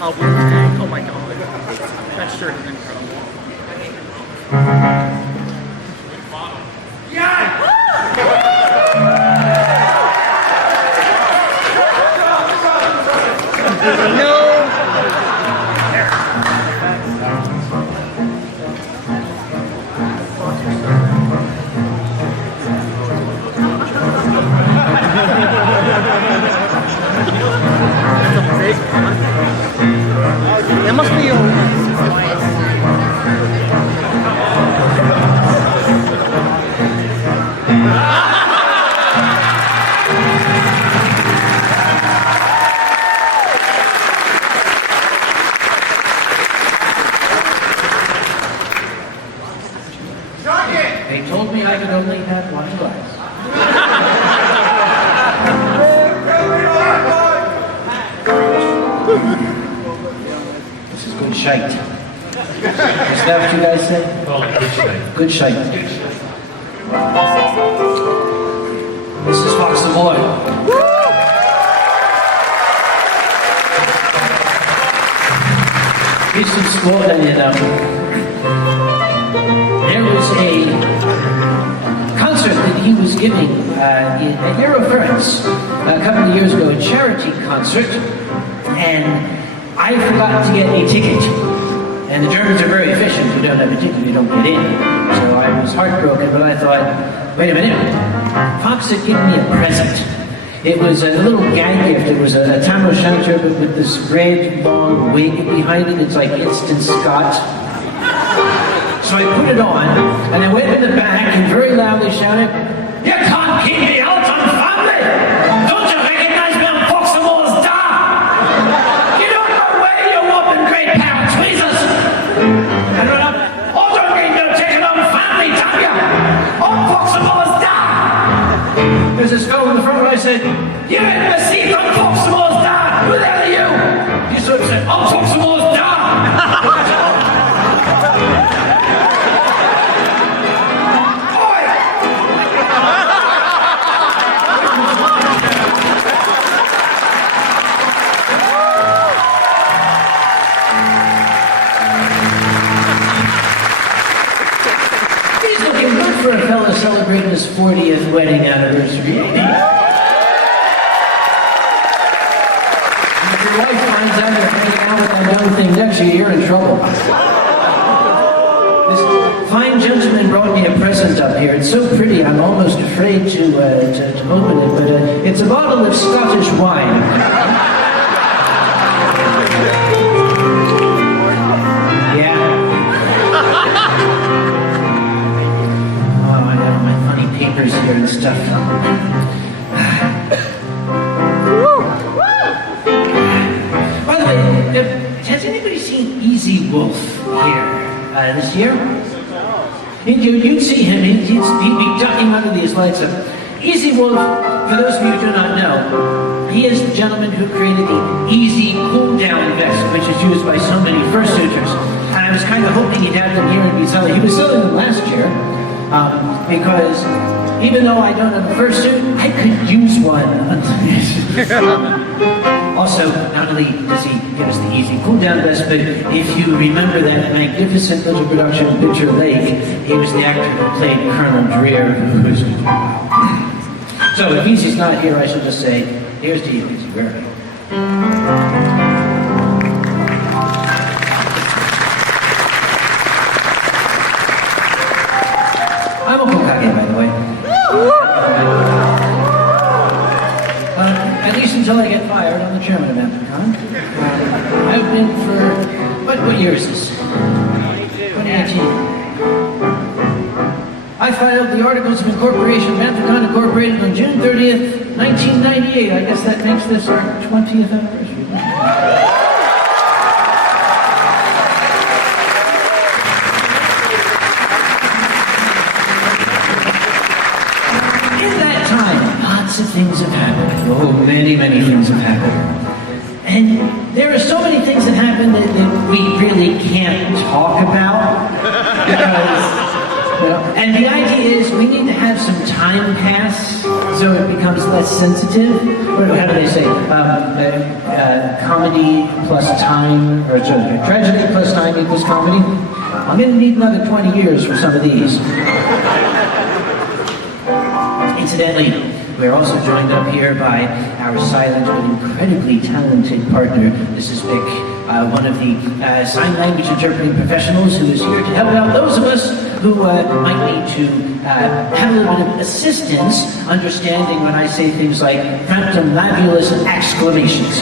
Oh my god. That shirt is incredible. No! That must be They told me I could only have one glass. This is good shite. Is that what you guys say? Oh, good shite. Good shite. This is Fox the Boy. He's some score that there was a concert that he was giving at Aerofurence a couple of years ago, a charity concert, and I forgot to get a ticket. And the Germans are very efficient. If you don't have a ticket, you don't get in. So I was heartbroken, but I thought, wait a minute, Fox had given me a present. It was a little gag gift. It was a Tamers but with this red long wig behind it. It's like instant Scott. So I put it on, and I went in the back and very loudly shouted, "You can't keep me out on family! Don't you recognize me on Fox the Boy's dog? You don't know where you open great power tweezers!" And I went up, "Oh, don't get no taking on family, damn you! On Fox the Boy's dog!" There's this fellow in the front where I said, "You ain't the seat on Fox the Boy's dog! Who the hell are you?" He sort of said, "I'm Fox the Boy's dog!" For a fellow celebrating his 40th wedding anniversary. If your wife finds out you're hanging out with that young thing next to you, you're in trouble. This fine gentleman brought me a present up here. It's so pretty, I'm almost afraid to open it, but it's a bottle of Scottish wine. Papers here and stuff. By the way, has anybody seen Easy Wolf here this year? You'd see him, he'd be ducking under these lights. Easy Wolf, for those of you who do not know, he is the gentleman who created the Easy Cool Down vest, which is used by so many fursuiters. And I was kind of hoping he'd have them here and be selling. He was selling them last year. Because even though I don't have a fursuit, I could use one. Also, not only does he give us the Easy Cool Down vest, but if you remember that magnificent little production of Picture Lake, he was the actor who played Colonel Dreer. So if Easy's not here, I should just say, here's to you, Easy. Where are you? I'm Uncle Kage, by the way. At least until I get fired, I'm the chairman of Anthrocon. I've been for, what year is this? 2018. I filed the Articles of Incorporation of Anthrocon Incorporated on June 30th, 1998. I guess that makes this our 20th anniversary. Lots of things have happened. Oh, many things have happened. And there are so many things that happen that we really can't talk about. Because, and the idea is we need to have some time pass so it becomes less sensitive. how do they say? Comedy plus time, or sorry, tragedy plus time equals comedy. I'm going to need another 20 years for some of these. Incidentally, we're also joined up here by our silent but incredibly talented partner, Mrs. Vic, one of the sign language interpreting professionals who is here to help out those of us who might need to have a little bit of assistance understanding when I say things like phantom labulous exclamations.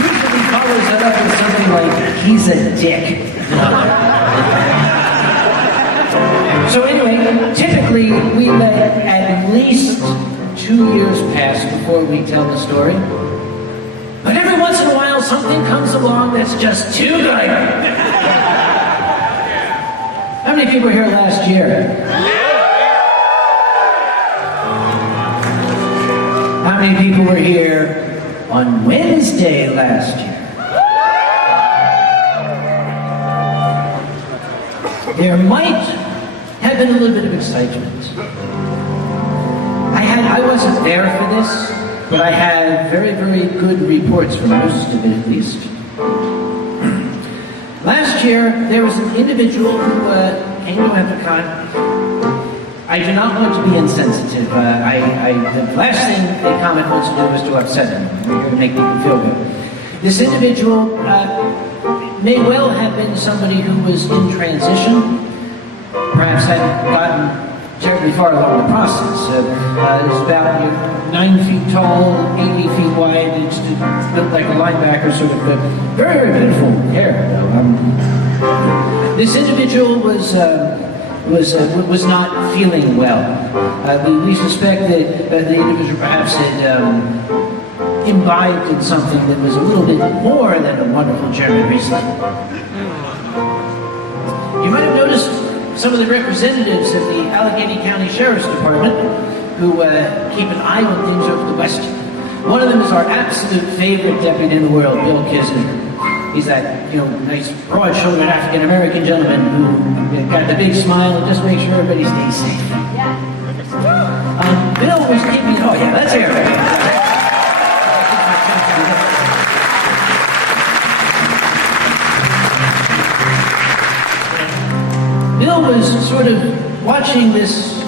Usually follows that up with something like, he's a dick. So anyway, typically we let at least 2 years pass before we tell the story. But every once in a while, something comes along that's just too good. How many people were here last year? How many people were here on Wednesday last year? There might have been a little bit of excitement. I wasn't there for this, but I had very, very good reports from most of it, at least. Last year, there was an individual who came to Anthrocon. I do not want to be insensitive. The last thing a comic wants to do is to upset him. We're here to make people feel good. This individual may well have been somebody who was in transition, perhaps hadn't gotten terribly far along the process. It was about 9 feet tall, 80 feet wide. It looked like a linebacker, sort of very, very beautiful hair. This individual was not feeling well. We suspect that the individual perhaps had imbibed in something that was a little bit more than a wonderful German Riesling. You might have noticed some of the representatives of the Allegheny County Sheriff's Department who keep an eye on things over the West. One of them is our absolute favorite deputy in the world, Bill Kisner. He's that, nice, broad-shouldered African-American gentleman who got the big smile and just makes sure everybody stays safe. Bill was keeping, oh yeah, let's hear it. Bill was sort of watching this,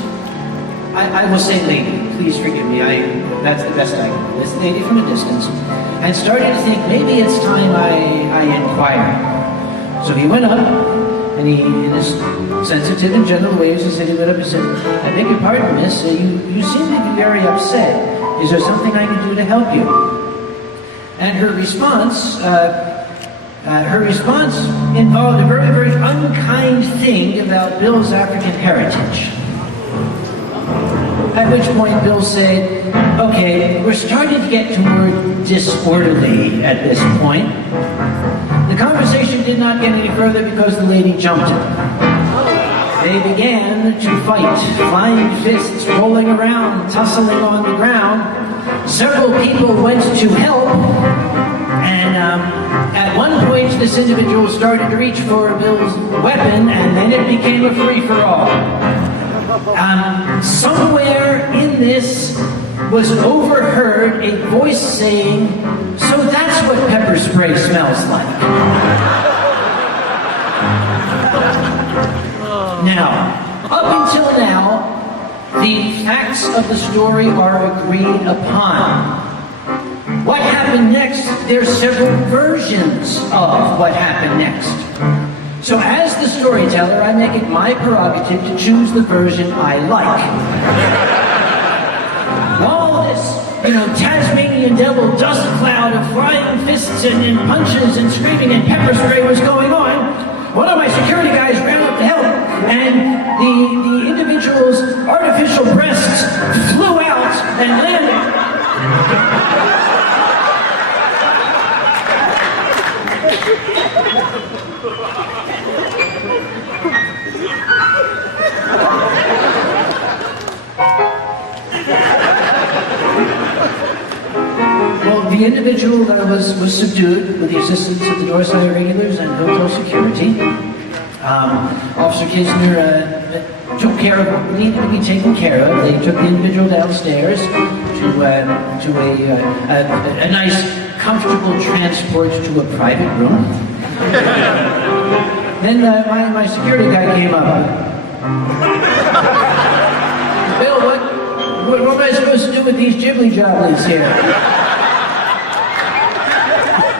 I will say lady, please forgive me, that's the best I can do, this lady from a distance, and started to think, maybe it's time I inquire. So he went up, and he, in his sensitive and gentle ways, he went up and said, I beg your pardon, miss, you seem to be very upset. Is there something I can do to help you? And her response involved a very, very unkind thing about Bill's African heritage. At which point Bill said, okay, we're starting to get toward disorderly at this point. The conversation did not get any further because the lady jumped him. They began to fight, flying fists rolling around, tussling on the ground. Several people went to help, and at one point this individual started to reach for Bill's weapon, and then it became a free-for-all. Somewhere in this was overheard a voice saying, so that's what pepper spray smells like. Now, up until now, the facts of the story are agreed upon. What happened next? There's several versions of what happened next. So as the storyteller, I make it my prerogative to choose the version I like. While this, Tasmanian devil dust cloud of flying fists and punches and screaming and pepper spray was going on, one of my security guys ran up to help, and the individual's artificial breasts flew out and landed. Well, the individual was subdued with the assistance of the Dorsai regulars and hotel security. Officer Kisner took care of what needed to be taken care of. They took the individual downstairs to a nice, comfortable transport to a private room. Then my security guy came up. Bill, what am I supposed to do with these jibbly jobblies here?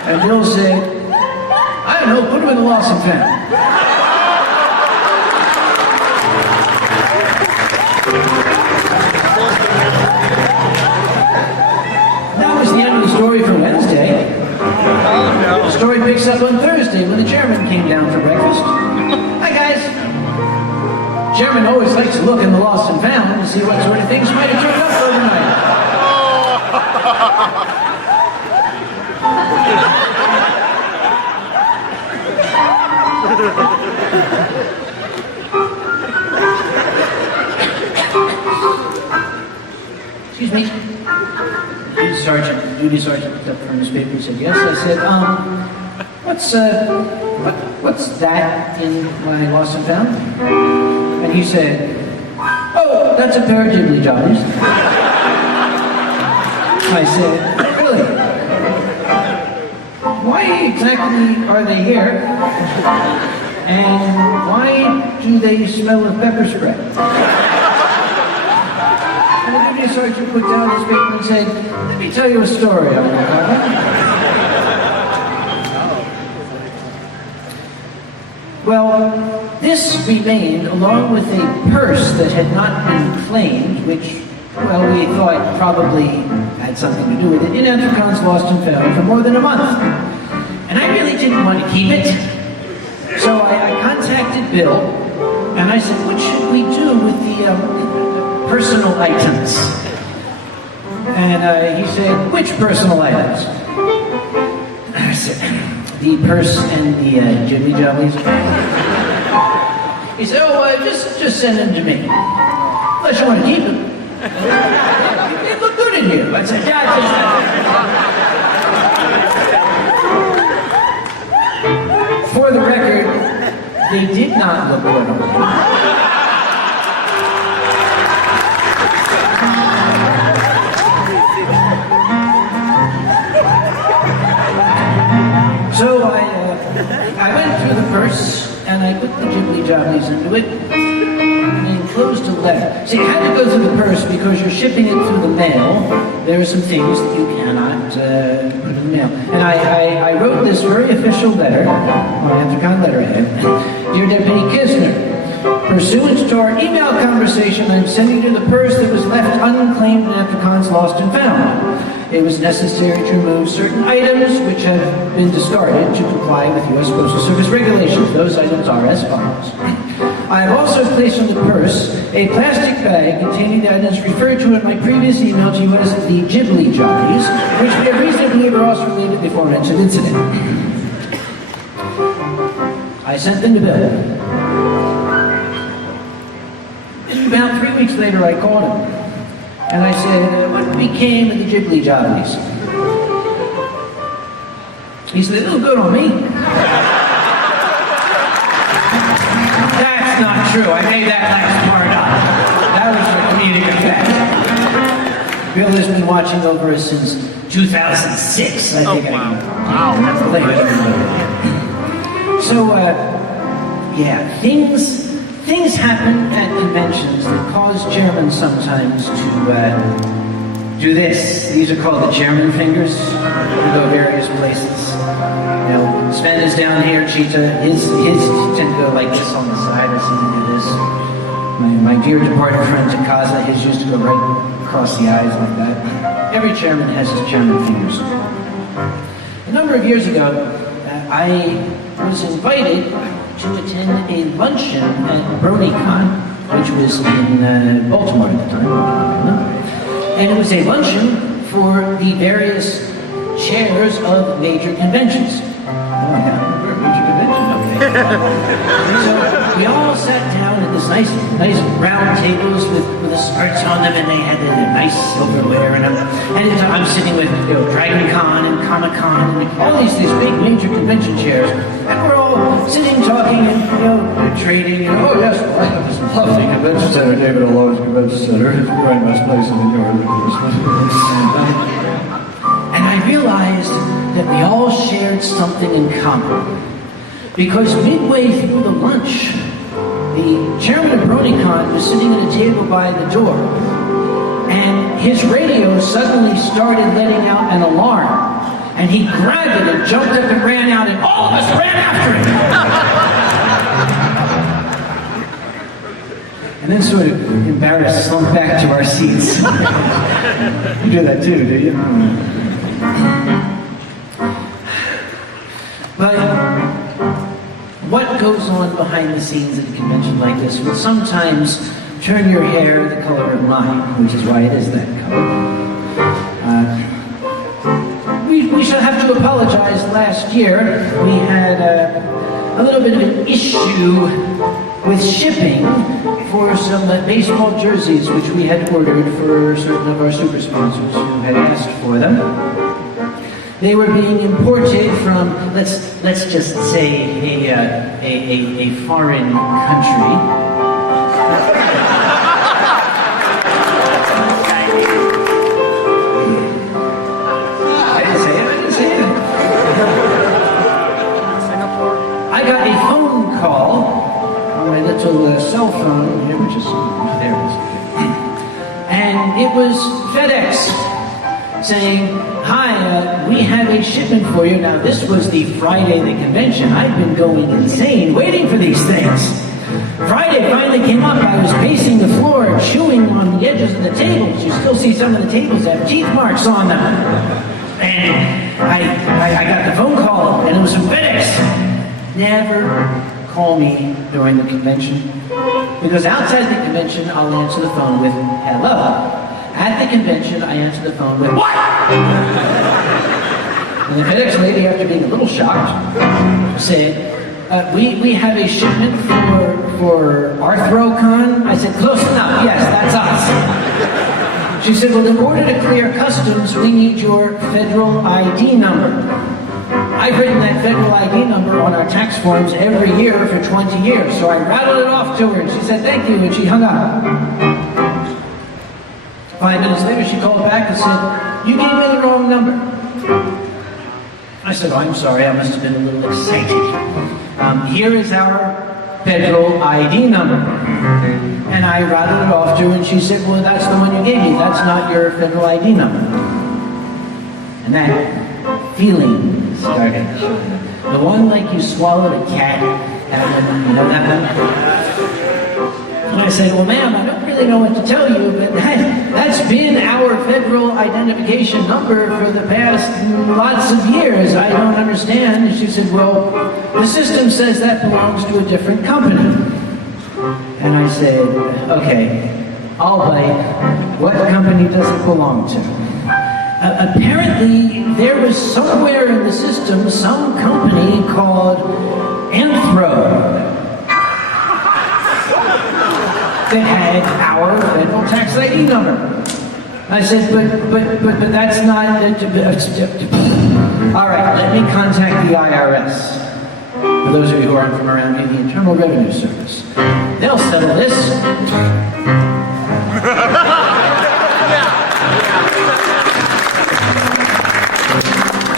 And Bill said, I don't know, put them in the lost and found. That was the end of the story for Wednesday. The story picks up on Thursday when the chairman came down for breakfast. Hi guys. Chairman always likes to look in the lost and found to see what sort of things might have turned up overnight. Excuse me. Duty sergeant picked up from his paper and said, yes. I said, what's that in my lost and found? And he said, oh, that's a pair of jibbly jobbies. I said, really? Why exactly are they here? And why do they smell of pepper spray? And the duty sergeant put down his paper and said, let me tell you a story, undercover. Well, this remained along with a purse that had not been claimed, which, well, we thought probably had something to do with it, in Anthrocon's Lost and Found for more than a month. And I really didn't want to keep it. So I contacted Bill, and I said, what should we do with the personal items? And he said, which personal items? I said, the purse and the jibbly jobblies. He said, oh, just send them to me. Unless you want to keep them. They look good in here. I said, yeah, for the record, they did not look good on me. So I went through the purse and I put the jibbly jobblies into it and I enclosed a letter. See, you had to go through the purse because you're shipping it through the mail. There are some things that you cannot put in the mail. And I wrote this very official letter, my Anthrocon letterhead. Dear Deputy Kisner, pursuant to our email conversation, I'm sending you the purse that was left unclaimed in Anthrocon's Lost and Found. It was necessary to remove certain items which have been discarded to comply with U.S. Postal Service regulations. Those items are as follows. I have also placed on the purse a plastic bag containing the items referred to in my previous email to you as the jibbly jobbies, which we have reason to believe are also related to the aforementioned incident. I sent them to Bill. About 3 weeks later, I called him. And I said, what became of the jibbly jobbies? He said, they look good on me. That's not true. I made that last part up. That was for comedic effect. Bill has been watching over us since 2006. I think. Wow. That's so, yeah, things happen at conventions that cause chairmen sometimes to do this. These are called the chairman fingers. We go various places. You know, Sven is down here, Cheetah. His tend to go like this on the side. I see him do this. My dear departed friend Takaza, his used to go right across the eyes like that. Every chairman has his chairman fingers. A number of years ago, I was invited to attend a luncheon at BronyCon, which was in Baltimore at the time. And it was a luncheon for the various chairs of major conventions. Oh my God, we're a major convention, okay. So we all sat down at this nice round tables with a skirts on them, and they had the nice silverware, and I'm sitting with, you know, Dragon Con and Comic Con and all these big major convention chairs, and we're all sitting talking and, you know, trading, and oh yes, well, I have this lovely convention center, David Alon's Convention Center. It's a very nice place in New York, of course. And I realized that we all shared something in common, because midway through the lunch, the chairman of BronyCon was sitting at a table by the door, and his radio suddenly started letting out an alarm, and he grabbed it and jumped up and ran out, and all of us ran after him. And then sort of embarrassed, slumped back to our seats. You do that too, do you? But what goes on behind the scenes at a convention like this will sometimes turn your hair the color of mine, which is why it is that color. We shall have to apologize. Last year, we had a little bit of an issue with shipping for some baseball jerseys, which we had ordered for certain of our super sponsors who had asked for them. They were being imported from, let's just say, a foreign country. I didn't say it. Singapore. I got a phone call on my little cell phone here, which is there it is. And it was FedEx saying, hi, we have a shipment for you. Now, this was the Friday of the convention. I've been going insane waiting for these things. Friday finally came up. I was pacing the floor, chewing on the edges of the tables. You still see some of the tables have teeth marks on them. And I got the phone call, and it was from FedEx. Never call me during the convention, because outside the convention, I'll answer the phone with hello. At the convention, I answer the phone with what? And the FedEx lady, after being a little shocked, said, we have a shipment for Anthrocon. I said, close enough, yes, that's us. She said, well, in order to clear customs, we need your federal ID number. I've written that federal ID number on our tax forms every year for 20 years, so I rattled it off to her, and she said, thank you, and she hung up. 5 minutes later, she called back and said, you gave me the wrong number. I said, oh, I'm sorry, I must have been a little excited. Here is our federal ID number. And I rattled it off to her, and she said, well, that's the one you gave me. That's not your federal ID number. And that feeling started. The one like you swallowed a cat, and you know that one? And I said, well, ma'am, I don't really know what to tell you, but that's been our federal identification number for the past lots of years. I don't understand. And she said, well, the system says that belongs to a different company. And I said, okay, I'll bite. What company does it belong to? Apparently, there was somewhere in the system some company called Anthrocon that had our federal tax ID number. I said, but that's not... All right, let me contact the IRS. For those of you who aren't from around here, the Internal Revenue Service. They'll settle this.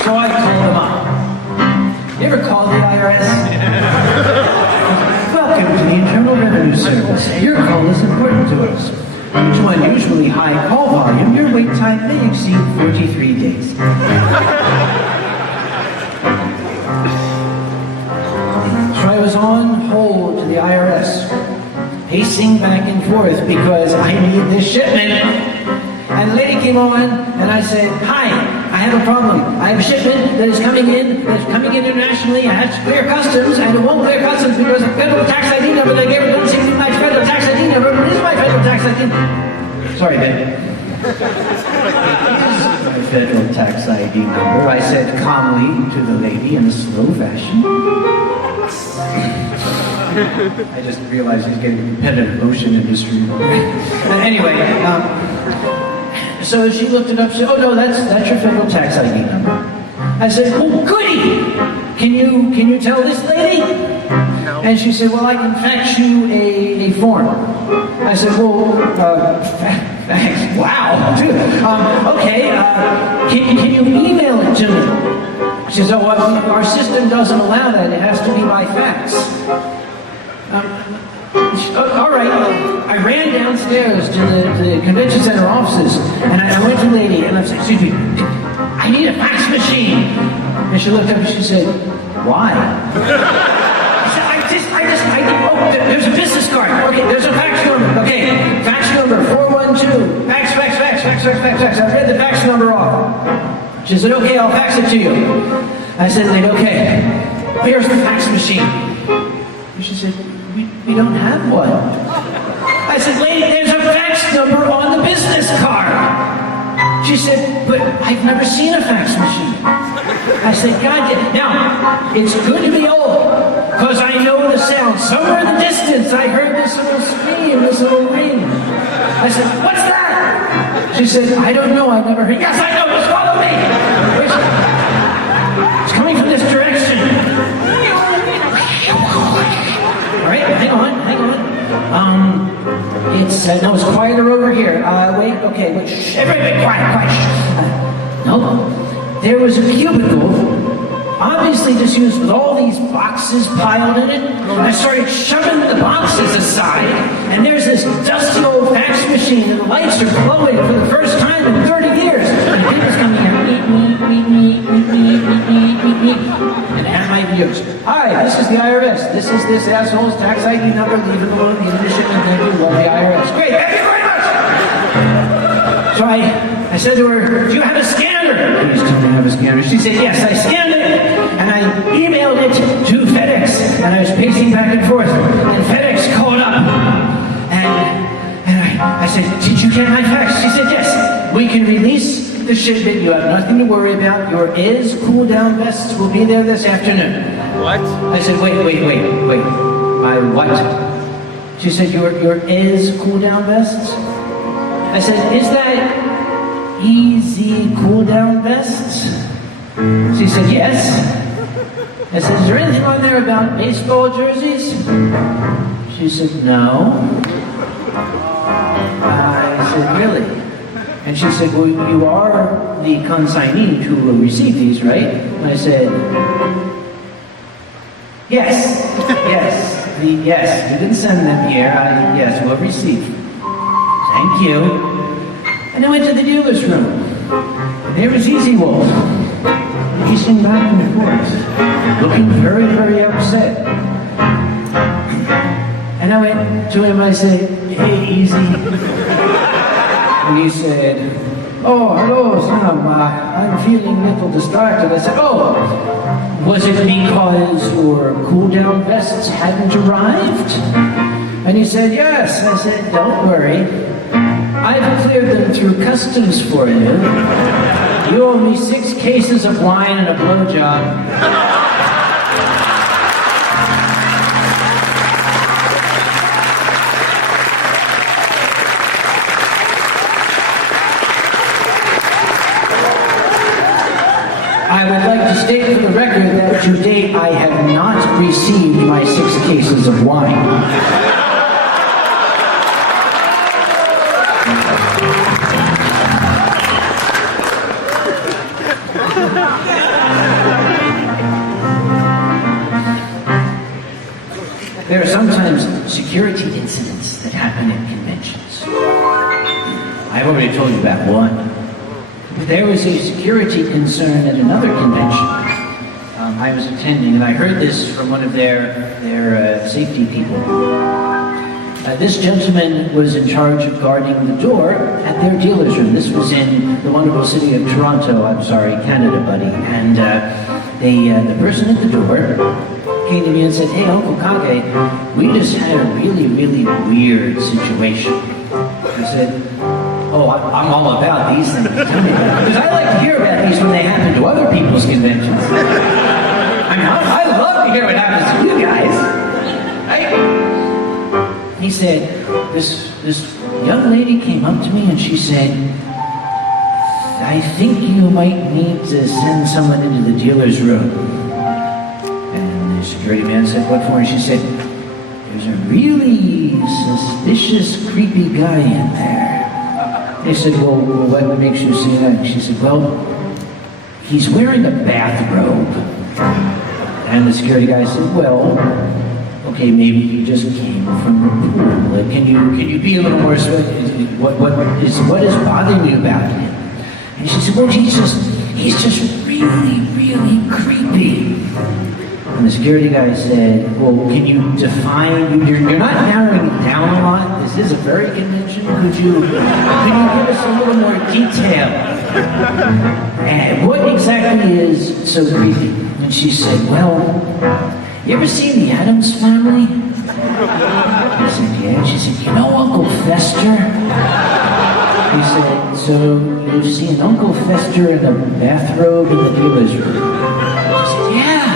So I called them up. You ever call the IRS? Welcome to the Internal Revenue Service. Your call is important to us. Due to unusually high call volume, your wait time may exceed 43 days. So I was on hold to the IRS, pacing back and forth because I need this shipment. And the lady came on, and I said, hi, I have a problem. I have a shipment that is coming in internationally. I have to clear customs, and it won't clear customs because the federal tax ID number they gave me doesn't seem to be my federal tax ID number, but it is my federal tax ID. Sorry, babe. It is my federal tax ID number, I said calmly to the lady in a slow fashion. I just realized he's getting competitive motion industry. Anyway, so she looked it up. She said, "Oh no, that's your federal tax ID number." I said, "Oh goody! Can you tell this lady?" No. And she said, "Well, I can fax you a form." I said, "Well, fax? Wow, dude. Okay. Can you email it to me?" She says, "Oh, well, our system doesn't allow that. It has to be by fax." All right. I ran downstairs to the convention center offices, and I went to the lady, and I said, "Excuse me, I need a fax machine." And she looked up and she said, "Why?" Oh, there's a business card. Okay, there's a fax number. Okay, fax number 412. Fax. I read the fax number off. She said, "Okay, I'll fax it to you." I said, "Okay, here's the fax machine." And she said, we don't have one." I said, "Lady, there's a fax number on the business card." She said, "But I've never seen a fax machine." I said, "God, now, it's good to be old, because I know the sound. Somewhere in the distance, I heard this little scream, this little ring." I said, "What's that?" She said, "I don't know, I've never heard." "Yes, I know, just follow me." It's coming from this direction. All right, hang on. It's quieter over here. Wait, shh, everybody quiet. No, there was a cubicle, obviously disused, with all these boxes piled in it. I started shoving the boxes aside, and there's this dusty old fax machine, and the lights are glowing for the first time in 30 years. And people's coming here, and am I viewers? "Hi, this is the IRS. This is this asshole's tax ID number. Leave it alone. The admission and thank you. Love the IRS." "Great, thank you very much." So I said to her, "Do you have a scanner?" "Please tell me I have a scanner." She said, "Yes, I scanned it, and I emailed it to FedEx." And I was pacing back and forth, and FedEx called up, and I said, "Did you get my fax?" She said, "Yes, we can release the shipment. You have nothing to worry about. Your cool-down vests will be there this afternoon." What? I said, wait. My what? She said, your cool-down vests? I said, "Is that easy cool-down vests?" She said, "Yes." I said, "Is there anything on there about baseball jerseys?" She said, "No." I said, "Really?" And she said, "Well, you are the consignee to receive these, right?" And I said, "Yes. Yes, you didn't send them here. Yes, we'll receive. Thank you." And I went to the dealer's room. There was Easy Wolf, pacing back and forth, looking very, very upset. And I went to him, I said, "Hey, Easy." And he said, "Oh, hello, Sam. I'm feeling a little distracted." I said, "Oh, was it because your cool-down vests hadn't arrived?" And he said, "Yes." I said, "Don't worry. I've cleared them through customs for you. You owe me 6 cases of wine and a blowjob." I would like to state for the record that to date I have not received my 6 cases of wine. There are sometimes security incidents that happen at conventions. I've already told you about one. There was a security concern at another convention I was attending, and I heard this from one of their safety people. This gentleman was in charge of guarding the door at their dealer's room. This was in the wonderful city of Toronto, Canada, buddy. And the person at the door came to me and said, "Hey, Uncle Kage, we just had a really, really weird situation." I said, "Oh, I'm all about these things. Tell me about it." Because I like to hear about these when they happen to other people's conventions. I love to hear what happens to you guys. I right? He said, this young lady came up to me and she said, I think you might need to send someone into the dealer's room. And the security man said, what for? And she said, there's a really suspicious, creepy guy in there. They said, well, what makes you say that? And she said, well, he's wearing a bathrobe. And the security guy said, well, okay, maybe he just came from the pool. Like, can you be a little more specific? What is bothering you about him? And she said, well, he's just really, really creepy. And the security guy said, well, can you define, you're not narrowing it down a lot. This is a furry convention. Could you give us a little more detail? And what exactly is so creepy? And she said, well, you ever seen the Addams Family? I said, yeah. She said, you know Uncle Fester? He said, so you've seen Uncle Fester in a bathrobe in the dealer's room? I said, yeah.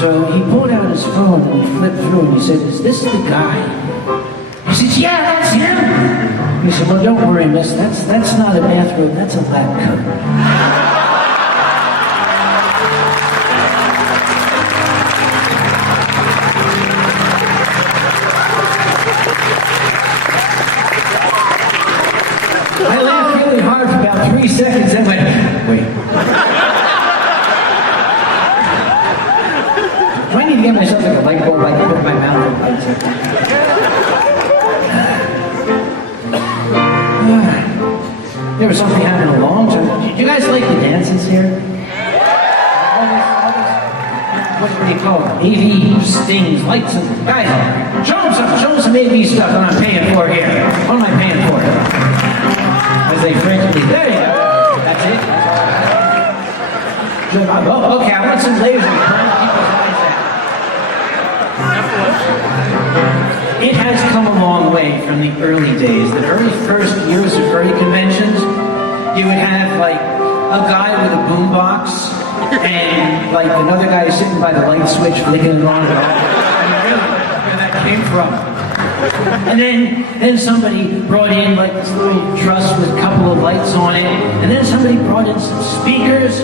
So he pulled out his phone and he flipped through and he said, is this the guy? He said, yeah, that's him. He said, well, don't worry, miss. That's not a bathrobe, that's a lab coat. I laughed really hard for about 3 seconds and went, wait. Do I need to get myself like a light bulb I can put in my mouth and lights up? There was something happening a long time. Do you guys like the dances here? What do you call them? AV stings, lights, and guys, show them some AV stuff that I'm paying for here. What am I paying for? As they frantically, there you go. That's it. Oh, okay, I want some lasers. Keep those eyes out. It has come a long way from the early days. The early first years of furry conventions, you would have like a guy with a boombox and like another guy sitting by the light switch flicking it on and off. Where that came from. And then somebody brought in like this little truss with a couple of lights on it. And then somebody brought in some speakers.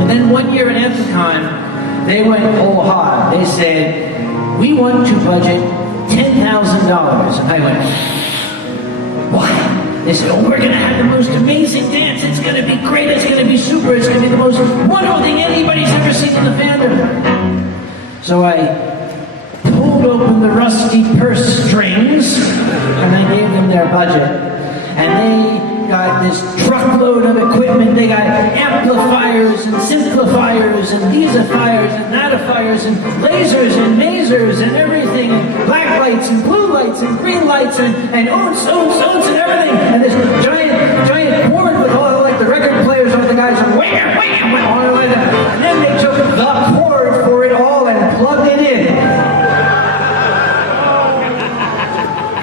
And then one year at Anthrocon, they went whole hog. They said, we want to budget $10,000. And I went, what? They said, oh, we're going to have the most amazing dance. It's going to be great. It's going to be super. It's going to be the most wonderful thing anybody's ever seen in the fandom. So I pulled open the rusty purse strings and I gave them their budget. And they got this truckload of equipment. They got amplifiers and simplifiers and thesifiers and natifiers and lasers and masers and everything, and black lights and blue lights and green lights and oats and everything. And this giant board with all like the record players on the guys and wham, all like that. And then they took the cord for it all and plugged it in.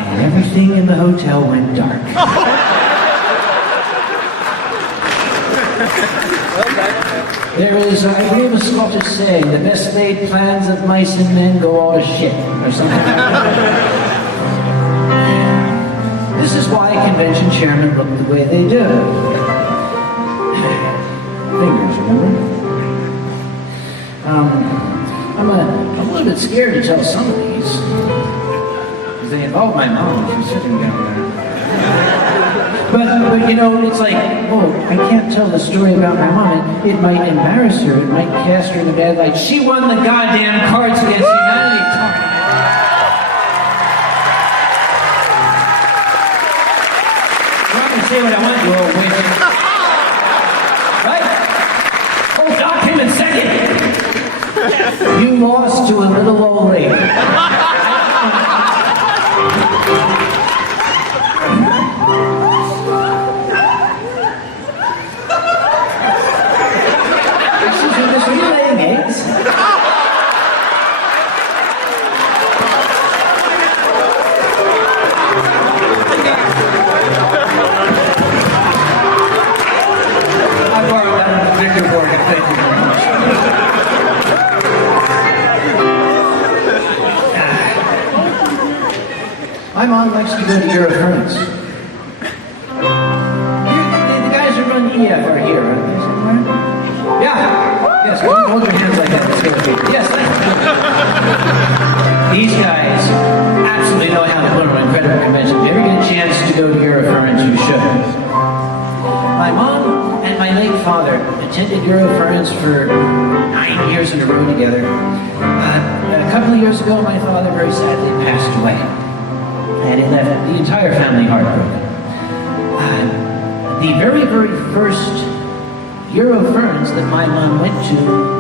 And everything in the hotel went dark. There is, I believe, a Scottish saying, the best laid plans of mice and men go all to shit, or something like that. This is why convention chairmen look the way they do. Fingers, remember? I'm a little bit scared to tell some of these, because they involve my mom. She's sitting down there. But you know, it's like, oh, I can't tell the story about my mom. It might embarrass her. It might cast her in the bad light. She won the goddamn Cards Against Humanity tournament. I'm going to say what I want, you old witch. Right? Oh, Dashcam in second. You lost to a little old lady. likes to go to Eurofurence. The guys who run EF are here, aren't they, somewhere? Yeah. Yes, hold your hands like that. Let's go. Yes. These guys absolutely know how to put on an incredible convention. If you ever get a chance to go to Eurofurence, you should. My mom and my late father attended Eurofurence for 9 years in a row together. A couple of years ago, my father very sadly passed away. And it left the entire family heartbroken. The very, very first Eurofurence that my mom went to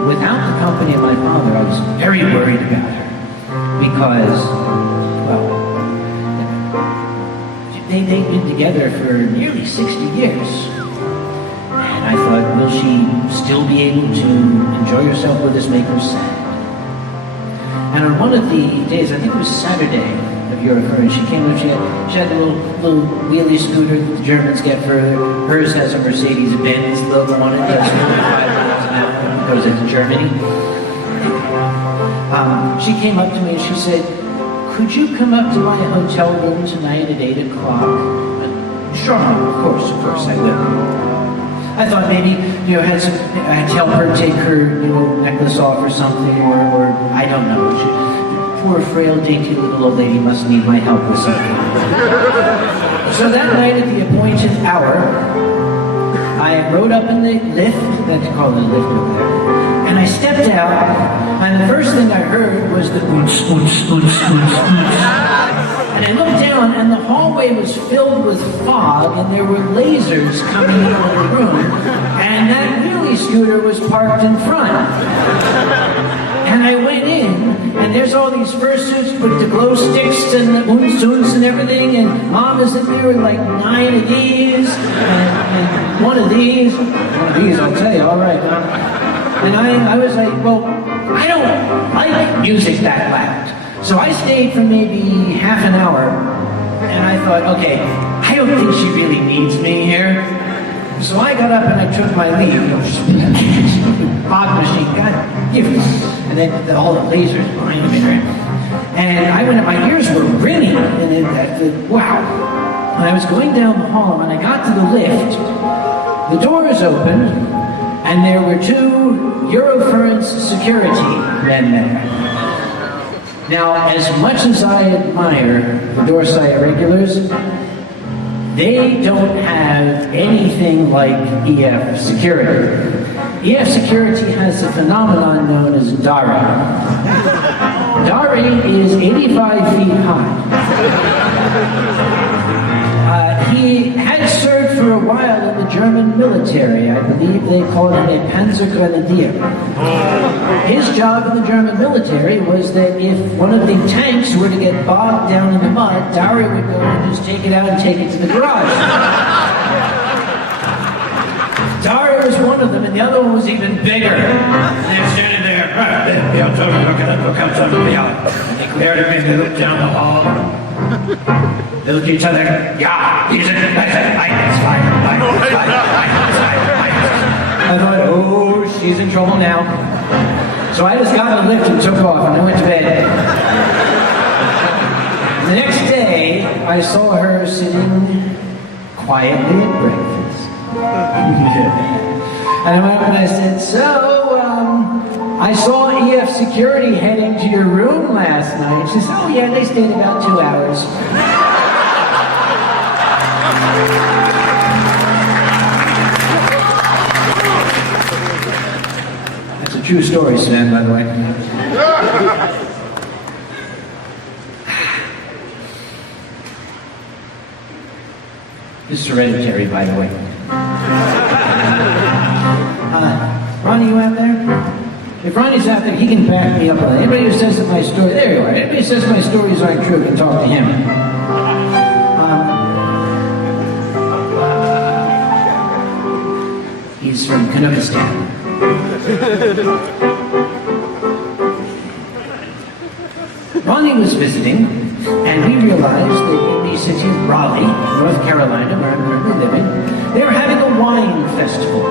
without the company of my father, I was very worried about her. Because, well, they'd been together for nearly 60 years. And I thought, will she still be able to enjoy herself with us, make her sad? And on one of the days, I think it was Saturday of Eurofurence, she came up, she had a little wheelie scooter that the Germans get for her. Hers has a Mercedes-Benz logo on it, that's 45 miles an hour, goes into Germany. She came up to me and she said, could you come up to my hotel room tonight at 8 o'clock? Sure, of course I will. I thought maybe, I'd help her take her, necklace off or something, or I don't know. Poor, frail, dainty little old lady must need my help with something. So that night at the appointed hour, I rode up in the lift, that's called the lift over there, and I stepped out, and the first thing I heard was the oons, oons, oons, oons, oons. And I looked down, and the hallway was filled with fog, and there were lasers coming into the room, and that wheelie scooter was parked in front. And I went in, and there's all these fursuits with the glow sticks and the oons and everything, and Mom is in there with like 9 of these, and one of these, I'll tell you, all right, Mom. And I was like, well, I don't like music that loud. So I stayed for maybe half an hour, and I thought, okay, I don't think she really needs me here. So I got up and I took my leave. Fog machine, God, give it. And then all the lasers behind me. And I went, my ears were ringing, and I thought, wow. And I was going down the hall, and I got to the lift. The doors opened, and there were 2 Eurofurence security men there. Now, as much as I admire the Dorsai regulars, they don't have anything like EF security. EF security has a phenomenon known as Dari. Dari is 85 feet high. He had served for a while in the German military. I believe they called him a Panzergrenadier. His job in the German military was that if one of the tanks were to get bogged down in the mud, Dari would go and just take it out and take it to the garage. Dari was one of them, and the other one was even bigger. And they're standing there. Look out, they glared at me, they looked down the hall. They looked at each other. Yeah, he's it. It's fire. I thought, oh, she's in trouble now. So I just got in the lift and took off, and I went to bed. The next day, I saw her sitting quietly at breakfast. And I went up and I said, so, I saw EF security heading to your room last night. She said, oh yeah, they stayed about 2 hours. That's a true story, Sven, by the way. This is hereditary, by the way. Ronnie, you out there? If Ronnie's out there, he can back me up on it. Anybody who says that my story, there you are. Anybody who says my stories aren't true can talk to him. He's from Kazakhstan. Ronnie was visiting, and we realized that in the city of Raleigh, North Carolina, where I'm currently living, they were having a wine festival.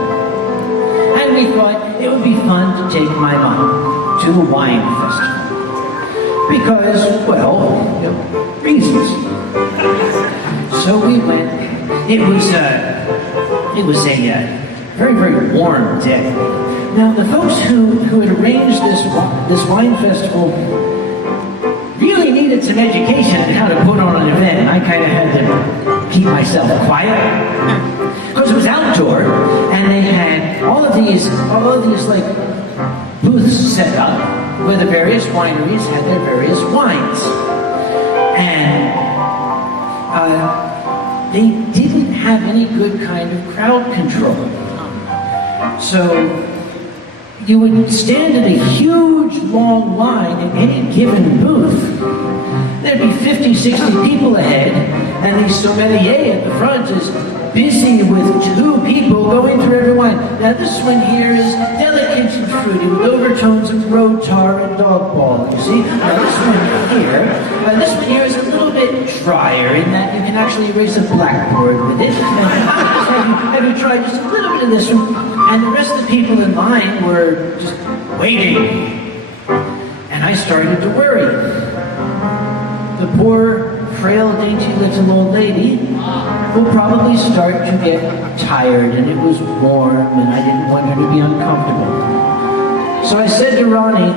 And we thought it would be fun to take my mom to the wine festival. Because, well, reasons. So we went. It was a very, very warm day. Now, the folks who had arranged this wine festival really needed some education on how to put on an event, and I kind of had to keep myself quiet because it was outdoor, and they had all of these like booths set up where the various wineries had their various wines, and they didn't have any good kind of crowd control. So you would stand in a huge, long line in any given booth. There'd be 50, 60 people ahead, and the sommelier at the front is busy with 2 people going through every wine. Now this one here is delicate and fruity with overtones of road tar and dog ball, you see? Now this one here is a little bit drier in that you can actually erase a blackboard with it. Have you tried just a little bit of this one? And the rest of the people in line were just waiting. And I started to worry. The poor, frail, dainty little old lady will probably start to get tired, and it was warm, and I didn't want her to be uncomfortable. So I said to Ronnie,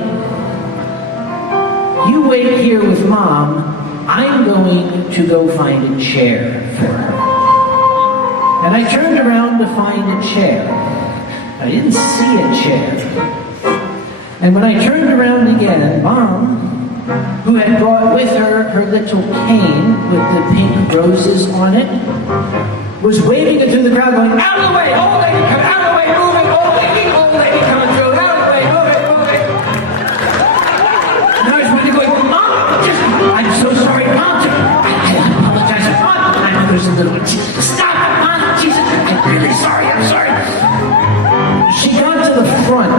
you wait here with Mom, I'm going to go find a chair for her. And I turned around to find a chair. I didn't see a chair. And when I turned around again, Mom, who had brought with her her little cane with the pink roses on it, was waving it through the crowd going, out of the way, old lady, come out of the way, moving, old lady coming through, out of the way, move it. And I was really going, Mom, I'm so sorry, Mom, I apologize, Mom. And there's a little, stop it, Mom, Jesus, I'm really sorry, I'm sorry. She got to the front,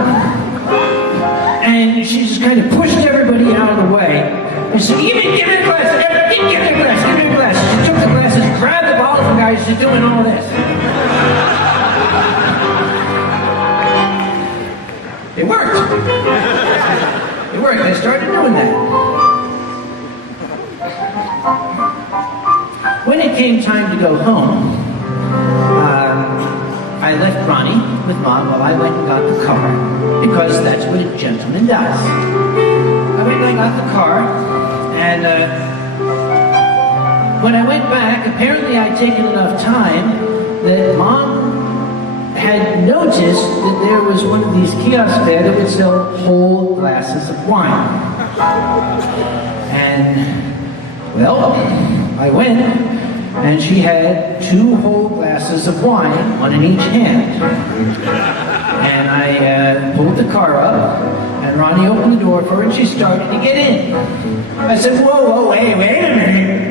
and she just kind of pushed everybody out of the way. And said, give me a glass, give me a glass. She took the glasses, grabbed the bottle from guys, she's doing all this. It worked. It worked, I started doing that. When it came time to go home, I left Ronnie with Mom while I went and got the car, because that's what a gentleman does. I went and got the car, and when I went back, apparently I'd taken enough time that Mom had noticed that there was one of these kiosks there that would sell whole glasses of wine. And, well, I went, and she had 2 whole glasses of wine, one in each hand. And I pulled the car up, and Ronnie opened the door for her, and she started to get in. I said, whoa, wait a minute.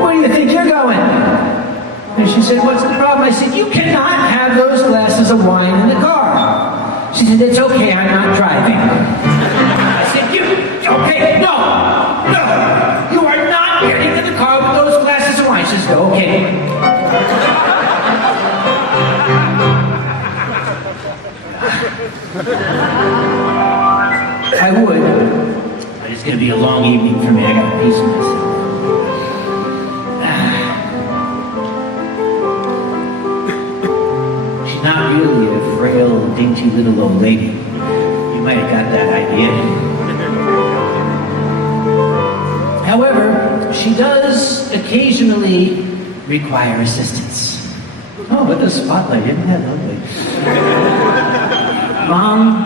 Where do you think you're going? And she said, what's the problem? I said, you cannot have those glasses of wine in the car. She said, it's okay, I'm not driving. I said, okay, no, you are not getting in the car with those glasses of wine. She said, okay. I would, but it's going to be a long evening for me. I got a piece of myself. She's not really a frail, dainty little old lady. You might have got that idea. However, she does occasionally require assistance. Oh, what a spotlight, isn't that lovely? Mom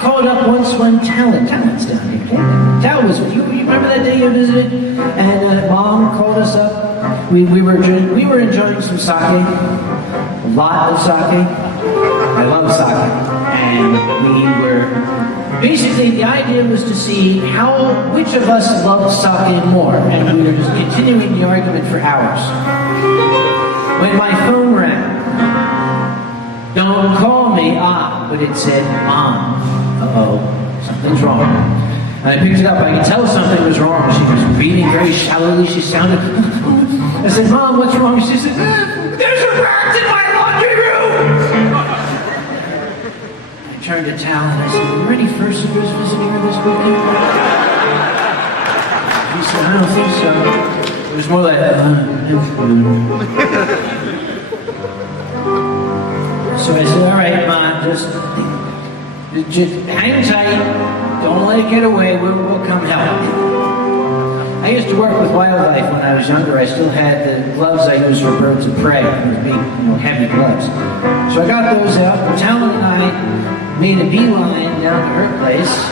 called up once one Talon's down here. Tal was, you remember that day you visited? And Mom called us up. We were enjoying some sake, a lot of sake. I love sake. And we were, basically the idea was to see which of us loved sake more. And we were just continuing the argument for hours. When my phone rang, don't call me, but it said, Mom, something's wrong. And I picked it up, I could tell something was wrong. She was breathing very shallowly, she sounded, I said, Mom, what's wrong? She said, there's a rat in my laundry room! I turned to Tal and I said, were there any fursuiters visiting her this weekend? He said, I don't think so. It was more like, So I said, all right, Mom, just hang tight. Don't let it get away. We'll come help. I used to work with wildlife when I was younger. I still had the gloves I use for birds of prey. Those big, heavy gloves. So I got those out. Talon and I made a beeline down to her place.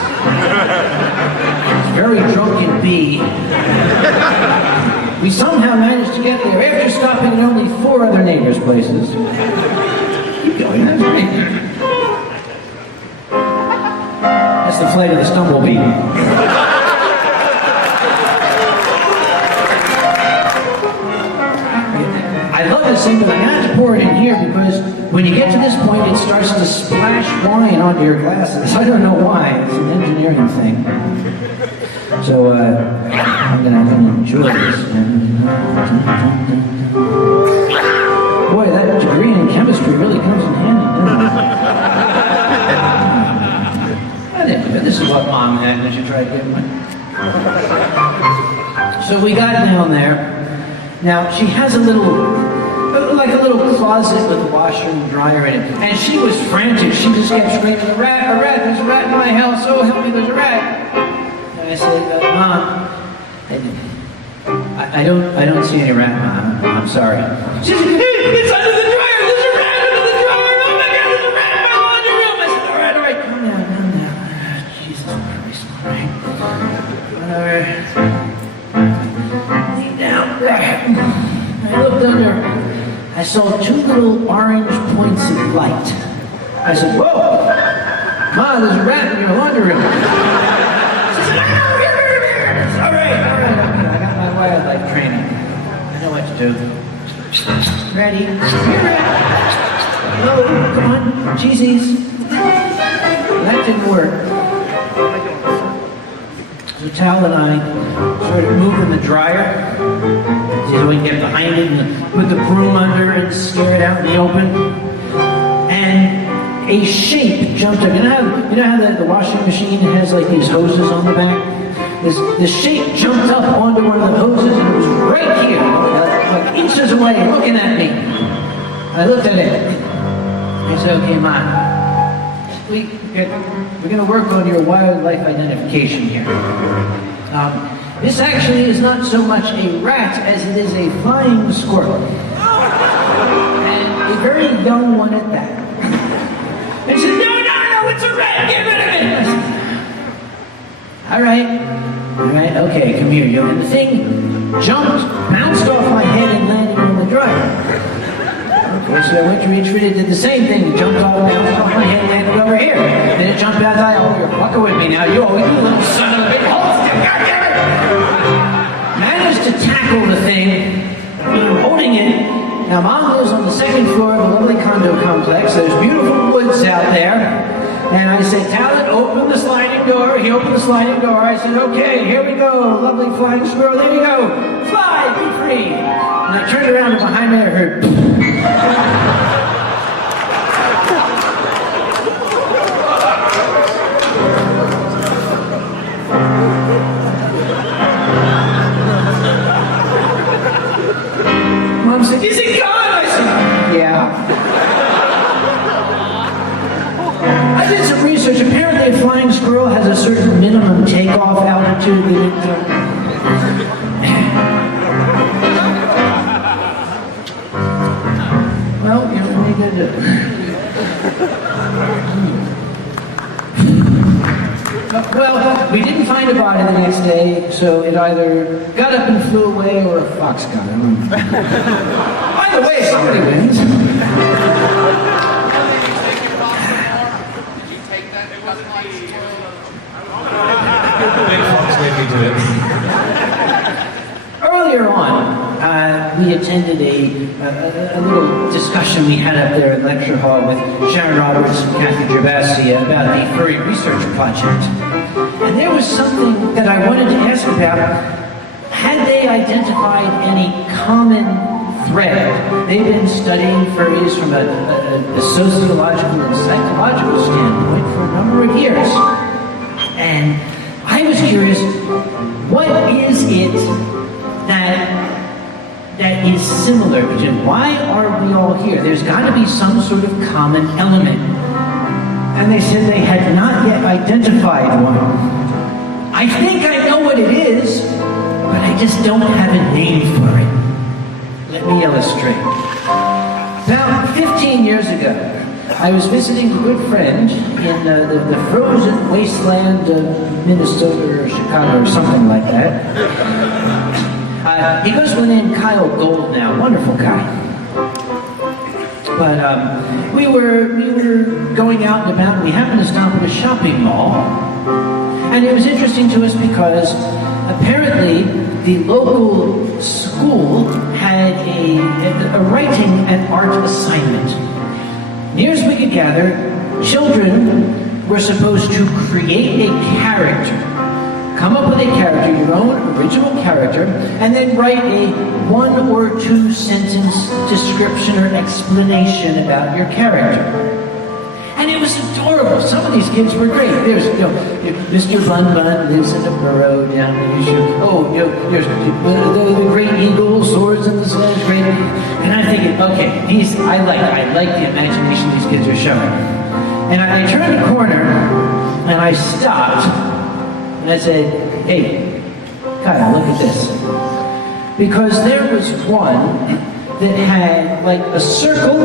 Very drunken bee. We somehow managed to get there after stopping at only 4 other neighbors' places. Keep going, that's great. That's the flight of the stumblebee. I love this thing, but I have to pour it in here because when you get to this point, it starts to splash wine onto your glasses. I don't know why. It's an engineering thing. So I'm gonna enjoy this. Boy, that degree in chemistry really comes in handy, doesn't it? This is what Mom had when she tried to get one. So we got down there. Now, she has a little closet with a washer and dryer in it. And she was frantic. She just kept screaming, a rat, there's a rat in my house. Oh, help me, there's a rat. And I said, Mom, I don't see any rat, Mom. I'm sorry. She said, it's under the dryer. There's a rat under the dryer. Oh my God, there's a rat in my laundry room. I said, all right, calm down. Jesus Christ, all right. Kneel down. I looked under. I saw 2 little orange points of light. I said, whoa, Ma, there's a rat in your laundry room. She said, all right, okay, I got my wildlife training. I know what to do. Ready? Hello, come on, cheesies. That didn't work. So Tal and I started moving the dryer. So we can get behind it and put the broom under and scare it out in the open. And a shape jumped up. You know how the washing machine has like these hoses on the back? The shape jumped up onto one of the hoses and it was right here, like inches away, looking at me. I looked at it. I said, okay, Mom, we're going to work on your wildlife identification here. This actually is not so much a rat as it is a flying squirrel. And a very young one at that. And she said, no, it's a rat, get rid of it! I said, all right, okay, come here. And the thing jumped, bounced off my head and landed on the dryer. Okay, so I went to reach for it, did the same thing. It jumped off, bounced off my head and landed over here. Then it jumped out the aisle. You're fucking with me now. You always do, little son of a big hole. Managed to tackle the thing. I'm holding it. Now, Mom lives on the 2nd floor of a lovely condo complex. There's beautiful woods out there. And I said, Talon, open the sliding door. He opened the sliding door. I said, okay, here we go. Lovely flying squirrel. There you go. Fly, be free. And I turned around and behind me I heard... Mom said, is it gone? I said, yeah. I did some research. Apparently a flying squirrel has a certain minimum takeoff altitude that it... Well, you're really good at Well, we didn't find a body the next day, so it either got up and flew away or a fox got it. By the way, somebody wins. Earlier on, we attended a little discussion we had up there in lecture hall with Sharon Roberts and Kathy Gervasi about the Furry research project. And there was something that I wanted to ask about. Had they identified any common thread? They've been studying furries from a sociological and psychological standpoint for a number of years. And I was curious, What is it that is similar between, why are we all here? There's got to be some sort of common element. And they said they had not yet identified one. I think I know what it is, but I just don't have a name for it. Let me illustrate. About 15 years ago, I was visiting a good friend in the frozen wasteland of Minnesota or Chicago or something like that. He goes by the name Kyle Gold now, wonderful guy. But we were going out and about, and we happened to stop at a shopping mall. And it was interesting to us because apparently the local school had a writing and art assignment. Near as we could gather, children were supposed to create a character. Come up with a character, your own original character, and then write a 1 or 2 sentence description or explanation about your character. And it was adorable. Some of these kids were great. There's, Mr. Bun Bun lives in a burrow down the issue. Oh, there's the great eagle, swords in the sky, great. And I'm thinking, okay, I like the imagination these kids are showing. And I turned a corner, and I stopped. And I said, hey, Kyle, look at this. Because there was one that had like a circle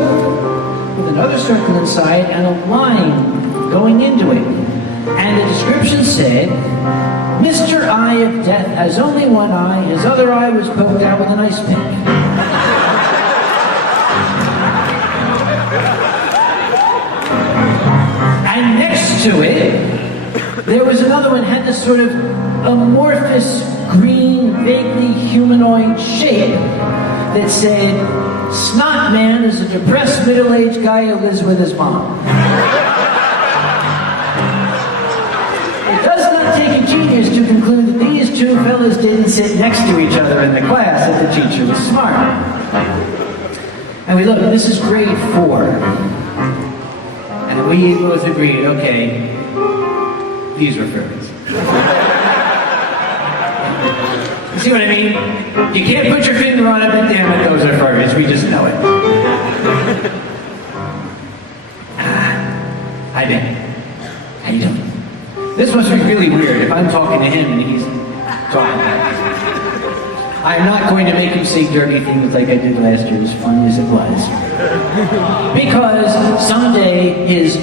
with another circle inside and a line going into it. And the description said, Mr. Eye of Death has only one eye, his other eye was poked out with an ice pick. And next to it, there was another one, had this sort of amorphous, green, vaguely humanoid shape that said, Snot Man is a depressed, middle-aged guy who lives with his mom. It does not take a genius to conclude that these two fellas didn't sit next to each other in the class, that the teacher was smart. And we looked, this is grade 4. And we both agreed, okay, these are furries. You see what I mean? You can't put your finger on it, but damn it, those are furries. We just know it. Hi, Ben. How you doing? This must be really weird if I'm talking to him and he's talking back. I'm not going to make him say dirty things like I did last year, as funny as it was. Because someday his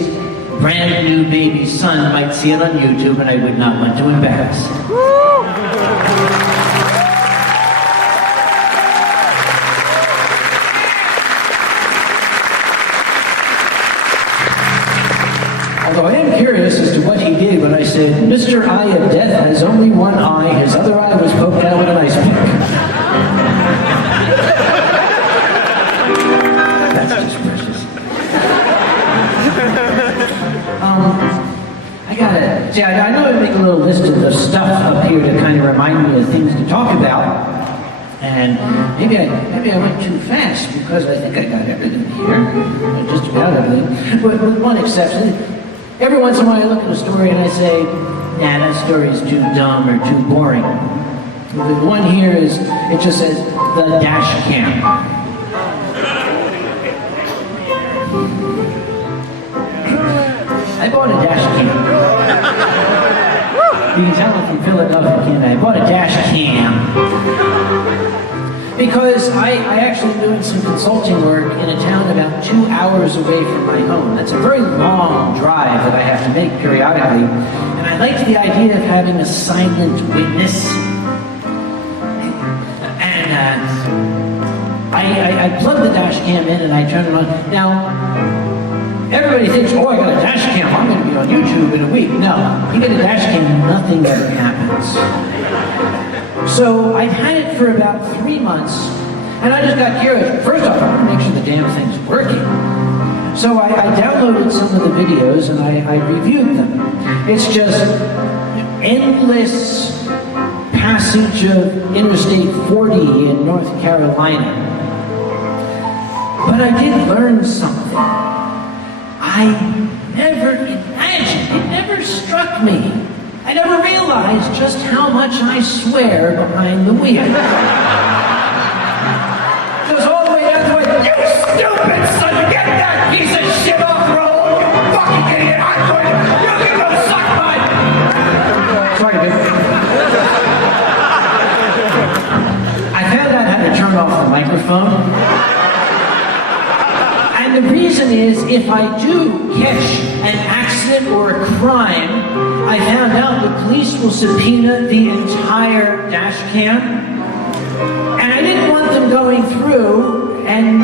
brand new baby son might see it on YouTube and I would not want to embarrass. Although I am curious as to what he did when I said, Mr. Eye of Death has only one eye, his other eye was poked out with an ice pick. That's just precious. I know I make a little list of the stuff up here to kind of remind me of things to talk about. And maybe I went too fast because I think I got everything here. Just about everything. But with one exception, every once in a while I look at a story and I say, nah, that story is too dumb or too boring. The one here is, it just says, the Dashcam. I bought a Dashcam. You can tell I'm from Philadelphia, can't I? I bought a Dashcam because I actually am doing some consulting work in a town about 2 hours away from my home. That's a very long drive that I have to make periodically. And I liked the idea of having a silent witness. And I plugged the Dashcam in and I turned it on. Now, everybody thinks, oh, I got a Dashcam, I'm going to be on YouTube in a week. No, you get a Dashcam and nothing ever happens. So I've had it for about 3 months, and I just got curious. First off, I want to make sure the damn thing's working. So I downloaded some of the videos and I reviewed them. It's just endless passage of Interstate 40 in North Carolina. But I did learn something. I never imagined, it never struck me I never realized just how much I swear behind the wheel. Just all the way down to it, you stupid son, get that piece of shit off the road, you fucking idiot, I'm going to, you can go suck my... Sorry, dude. I found out how to turn off the microphone. And the reason is, if I do catch an accident or a crime, I found out the police will subpoena the entire dash cam. And I didn't want them going through and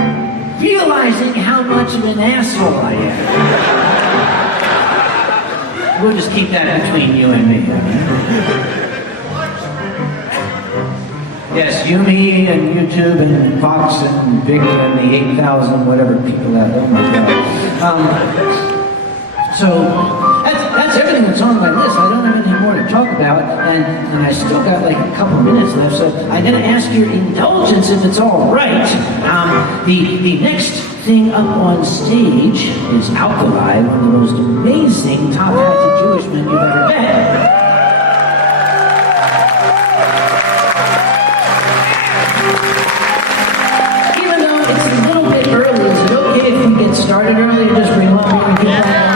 realizing how much of an asshole I am. We'll just keep that between you and me. Yes, Yumi and YouTube and Fox and Big and the 8,000 whatever people out there. Oh my God. So that's everything that's on my list. I don't have anything more to talk about, and I still got like a couple minutes left. So I'm going to ask your indulgence if it's all right. The next thing up on stage is Alkali, one of the most amazing top-hatted Jewish men you've ever met. Started early and just bring up here and get that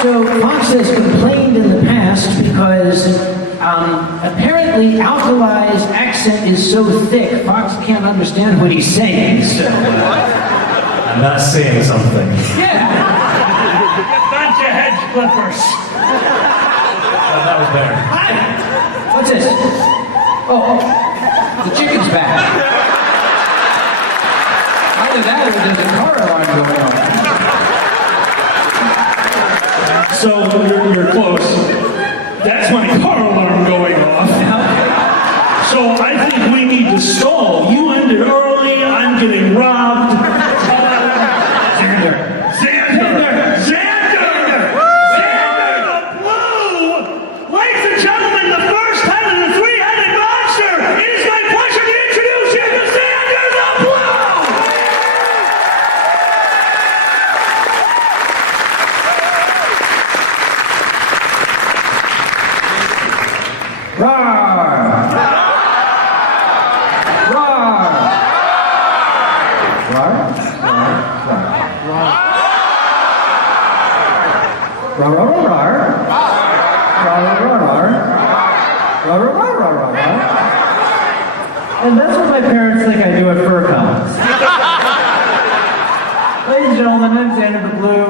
So Fox has complained in the past because apparently Alkali's accent is so thick, Fox can't understand what he's saying. So I'm not saying something. Yeah. Bunch of hedge clippers. Oh, that was better. Hi. What's this? Oh, the chicken's back. Either that or there's a car alarm going on. So you're close. That's my car alarm going off. So I think we need to stall. You ended early. I'm getting robbed. Xander the Blue! Ladies and gentlemen, the first head of the three-headed monster! It is my pleasure to introduce you to Xander the Blue! And that's what my parents think I do at Furcons. Ladies and gentlemen, I'm Xander the Blue.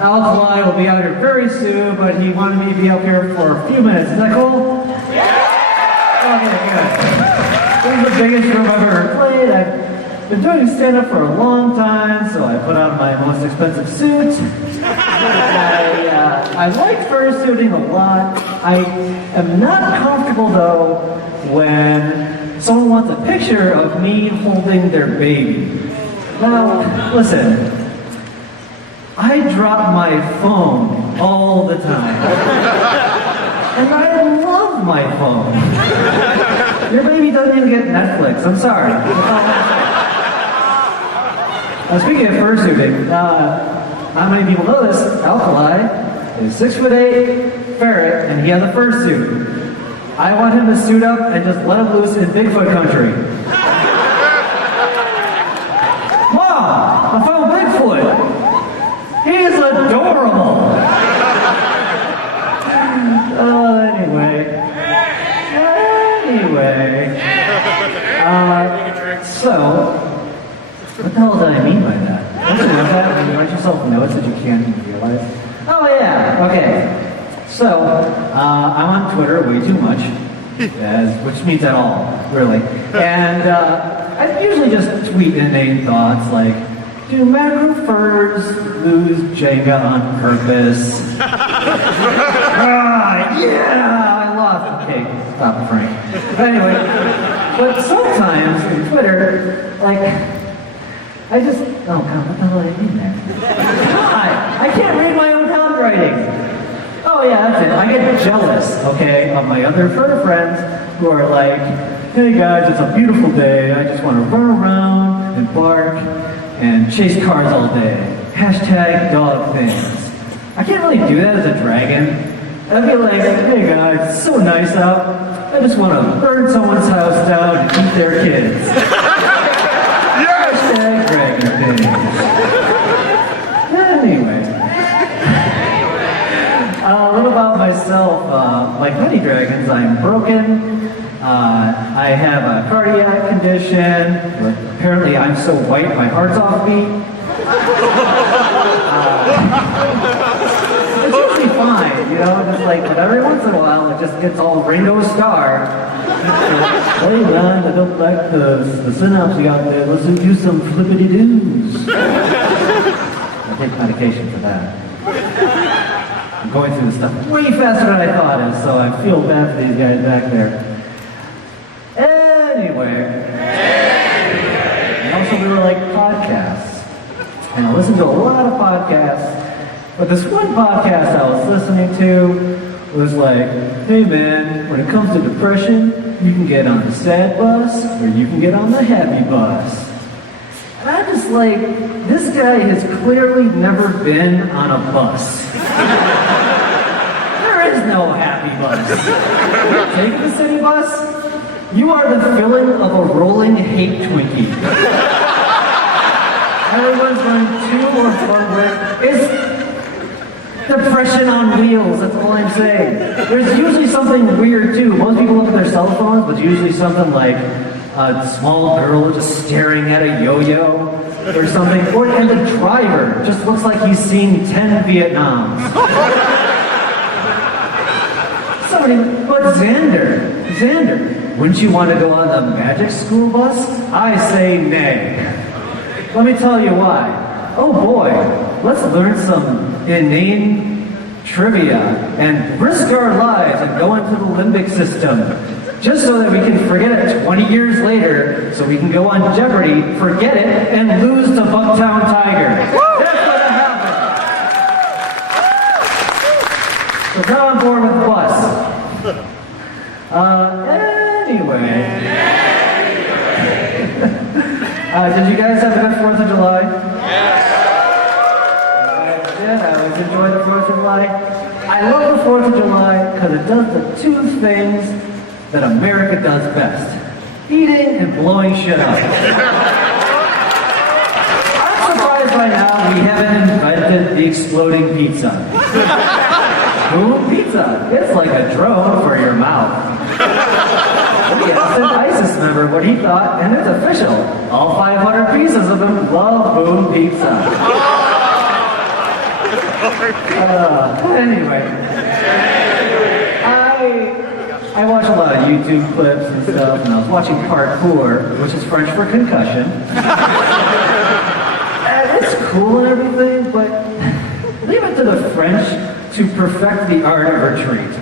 Alkali will be out here very soon, but he wanted me to be up here for a few minutes. Is that cool? Okay, good. This is the biggest room I've ever played. I've been doing stand-up for a long time, so I put on my most expensive suit. I like fursuiting a lot. I am not comfortable, though, when someone wants a picture of me holding their baby. Now, listen. I drop my phone all the time. And I love my phone. Your baby doesn't even get Netflix. I'm sorry. Now, speaking of fursuiting, not many people know this. Alkali is 6'8", ferret, and he has a fursuit. I want him to suit up and just let him loose in Bigfoot country. Mom, I found Bigfoot. He is adorable. So, what the hell did I mean by that? Don't you know that? When you write yourself notes that you can't even realize? Oh yeah, okay. So, I'm on Twitter way too much. which means at all, really. And I usually just tweet inane thoughts like, do macro furs lose Jenga on purpose? Yeah, I lost. Okay, stop, Frank. But anyway, but sometimes in Twitter, like, I just, oh God, what the hell did I mean there? God, I can't read my own handwriting. Oh yeah, that's it. I get jealous, okay, of my other fur friends who are like, hey guys, it's a beautiful day. I just want to run around and bark and chase cars all day. Hashtag dog things. I can't really do that as a dragon. I'd be like, hey guys, it's so nice out. I just want to burn someone's house down and eat their kids. Hashtag dragon things. Anyway. A little about myself. Like many dragons, I'm broken. I have a cardiac condition. Apparently, I'm so white, my heart's offbeat. It's usually fine, you know, just like, but every once in a while, it just gets all Ringo Starr. Hey man, I don't like the synapse out there. Let's do some flippity-doos. I take medication for that. I'm going through this stuff way faster than I thought of, so I feel bad for these guys back there. Anyway. And also we were like podcasts. And I listened to a lot of podcasts, but this one podcast I was listening to was like, hey man, when it comes to depression, you can get on the sad bus or you can get on the happy bus. And I'm just like, this guy has clearly never been on a bus. There is no happy bus. Take the city bus, you are the filling of a rolling hate Twinkie. Everyone's going to or from with. It's depression on wheels, that's all I'm saying. There's usually something weird too. Most people look at their cell phones, but usually something like a small girl just staring at a yo-yo or something. And the driver just looks like he's seen 10 Vietnams. But Xander, wouldn't you want to go on the magic school bus? I say nay. Let me tell you why. Oh boy, let's learn some inane trivia and risk our lives and go into the limbic system. Just so that we can forget it 20 years later, so we can go on Jeopardy, forget it, and lose to Bucktown Tiger. That's what happened. So come on board with the bus. Anyway. Did you guys have a good 4th of July? Yes. I did. I always enjoy the 4th of July. I love the 4th of July because it does the two things that America does best. Eating and blowing shit up. I'm surprised by now we haven't invented the exploding pizza. Boom pizza. It's like a drone for your mouth. We asked an ISIS member what he thought, and it's official. All 500 pieces of them love Boom Pizza. Anyway, I watch a lot of YouTube clips and stuff, and I was watching parkour, which is French for concussion. And it's cool and everything, but leave it to the French to perfect the art of retreat.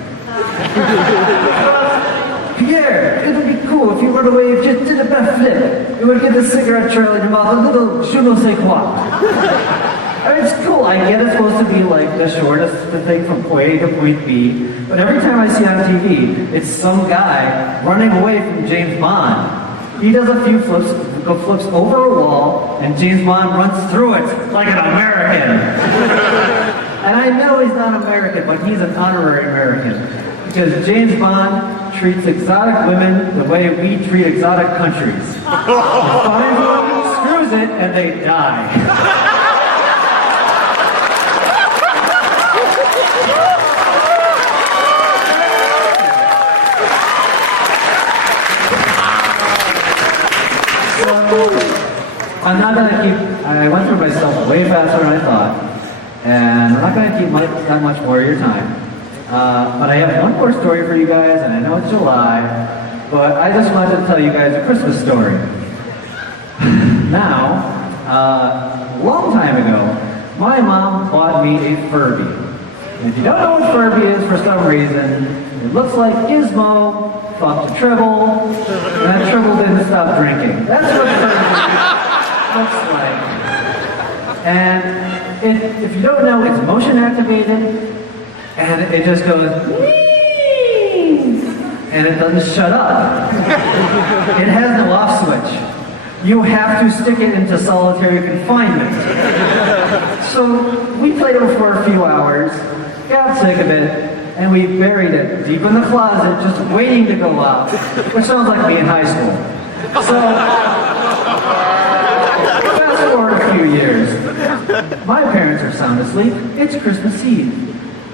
Pierre, it would be cool if you run away and just did a backflip. It would give the cigarette trail in your mouth a little je ne sais quoi. I mean, it's cool. I get it's supposed to be like the shortest thing from point A to point B, but every time I see on TV, it's some guy running away from James Bond. He does a few flips over a wall, and James Bond runs through it like an American. And I know he's not American, but he's an honorary American. Because James Bond treats exotic women the way we treat exotic countries. He finds one, screws it, and they die. I'm not going to keep, I went through myself way faster than I thought, and I'm not going to keep that much more of your time. But I have one more story for you guys, and I know it's July, but I just wanted to tell you guys a Christmas story. Now, a long time ago, my mom bought me a Furby. And if you don't know what Furby is for some reason, it looks like Gizmo fucked a Tribble, and that Tribble didn't stop drinking. That's what Furby looks like. And if you don't know, it's motion activated, and it just goes, and it doesn't shut up. It has no off switch. You have to stick it into solitary confinement. So we played it for a few hours, got sick of it, and we buried it deep in the closet, just waiting to go off, which sounds like me in high school. So, fast forward a few years. My parents are sound asleep. It's Christmas Eve.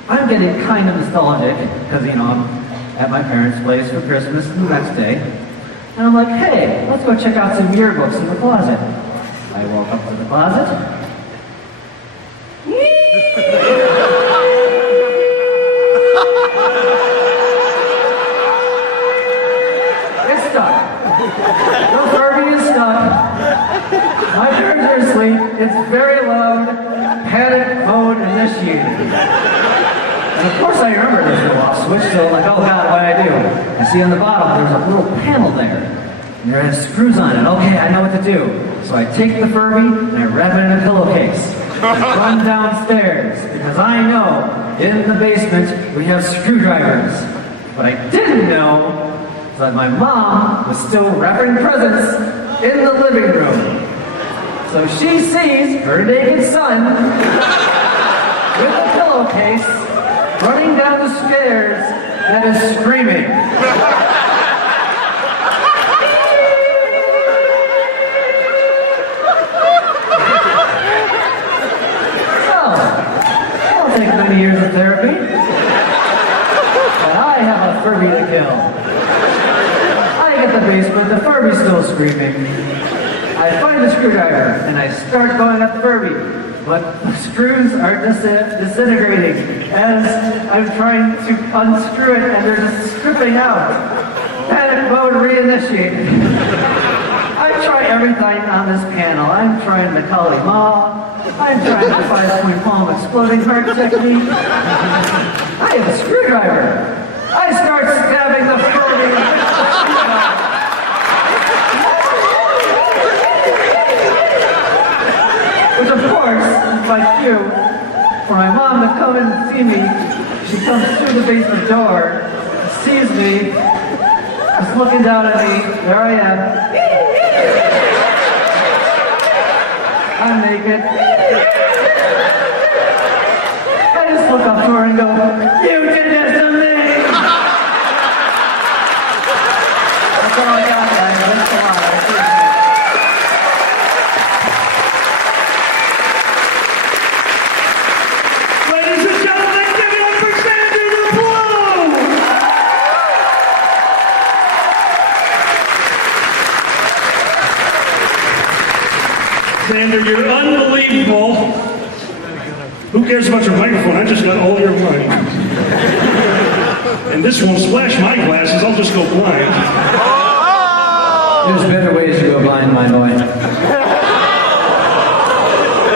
I'm getting kind of nostalgic, because, I'm at my parents' place for Christmas the next day. And I'm like, hey, let's go check out some yearbooks in the closet. I walk up to the closet. It's stuck. The Furby is stuck. My parents are asleep. It's very loud. Panic mode initiated. And of course I remember there's no off switch, so I'm like, oh God, what do I do? I see on the bottom there's a little panel there. And there are screws on it. Okay, I know what to do. So I take the Furby and I wrap it in a pillowcase. I run downstairs because I know in the basement we have screwdrivers. What I didn't know is that my mom was still wrapping presents in the living room. So she sees her naked son with a pillowcase running down the stairs that is screaming. Well, it'll take many years of therapy. But I have a Furby to kill. I get the basement, the Furby's still screaming. I find the screwdriver and I start going at the Furby. But the screws are disintegrating as I'm trying to unscrew it and they're just stripping out. Panic mode reinitiated. I try everything on this panel. I'm trying the Kali Ma. I'm trying the 5-point palm exploding heart technique. I have a screwdriver. I start stabbing the Furby with the screwdriver. Which of course, by cue, for my mom to come and see me, she comes through the basement door, sees me, is looking down at me, there I am. I'm naked. I just look up to her and go, you did this to me! That's all I got, guys. That's a lot. Xander, you're unbelievable. Who cares about your microphone? I just got all your money. And this won't splash my glasses. I'll just go blind. There's better ways to go blind, my boy.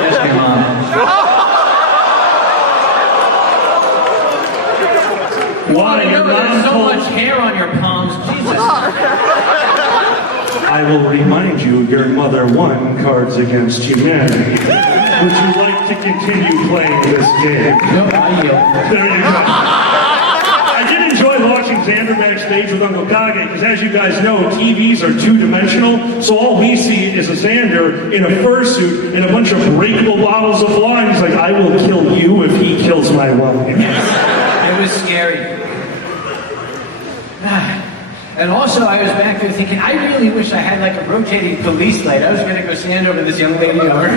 Ask your mom. Why? Your mom There's so told... much hair on your palms. Jesus. I will remind you, your mother won Cards Against Humanity. Would you like to continue playing this game? No, I yield. There you go. I did enjoy watching Xander backstage with Uncle Kage, because as you guys know, TVs are two-dimensional, so all we see is a Xander in a fursuit and a bunch of breakable bottles of wine. He's like, I will kill you if he kills my wife. It was scary. And also, I was back there thinking, I really wish I had like a rotating police light. I was going to go stand over this young lady over.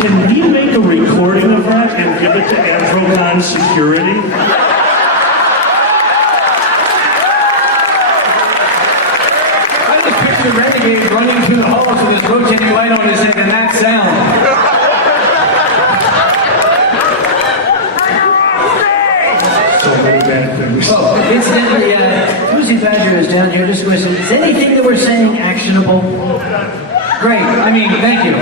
Can we make a recording of that and give it to Anthrocon security? I just picture Renegade running through the halls of this rotating light on is making that sound. So many bad things. Oh, incidentally, Lucy Badger is down here. Just question: is anything that we're saying actionable? Great. I mean, thank you.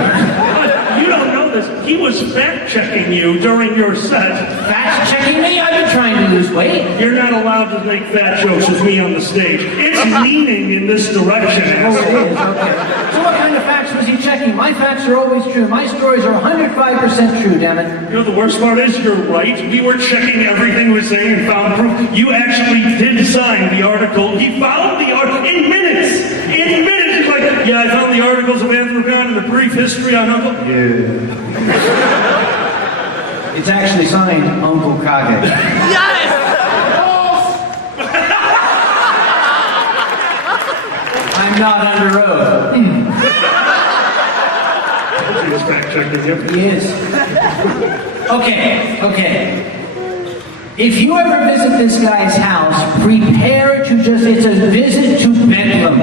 You don't know this. He was fact-checking you during your set. Fact checking me? I've been trying to lose weight. You're not allowed to make fat jokes with me on the stage. It's leaning in this direction. Oh, it is. Okay. So what kind of facts was he checking? My facts are always true. My stories are 105% true, damn it. You know, the worst part is you're right. We were checking everything he was saying and found proof. You actually did sign the article. He found the article in minutes. In minutes. He's like, yeah, I found the articles of Anthrocon and a brief history on Uncle. Yeah. It's actually signed Uncle Kage. Yes! I'm not under oath. He was fact-checking you. He is. Okay. If you ever visit this guy's house, prepare to it's a visit to Bedlam.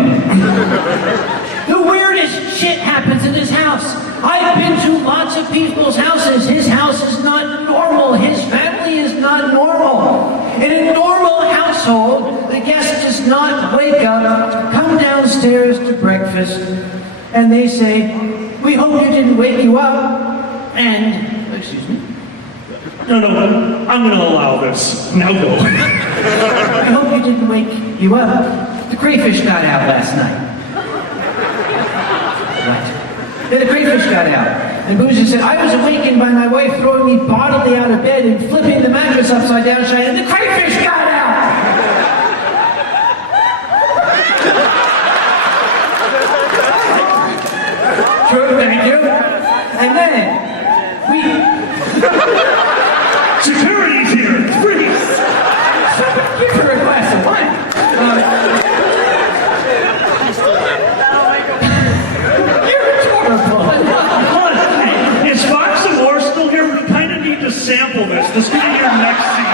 The weirdest shit happens in his house. I've been to lots of people's houses. His house is not normal. His family is not normal. In a normal household, the guest does not wake up, come downstairs to breakfast, and they say, "We hope you didn't wake you up," and, excuse me, No, I'm going to allow this. Now go. "I hope you didn't wake you up. The crayfish got out last night." What? Then the crayfish got out. And Boozy said, "I was awakened by my wife throwing me bodily out of bed and flipping the mattress upside down, and the crayfish got out." Sure, thank you. And then, Security's here. Freeze. give her a glass of wine. You're adorable. Is Fox and War still here? We kind of need to sample this. This could be your next CD.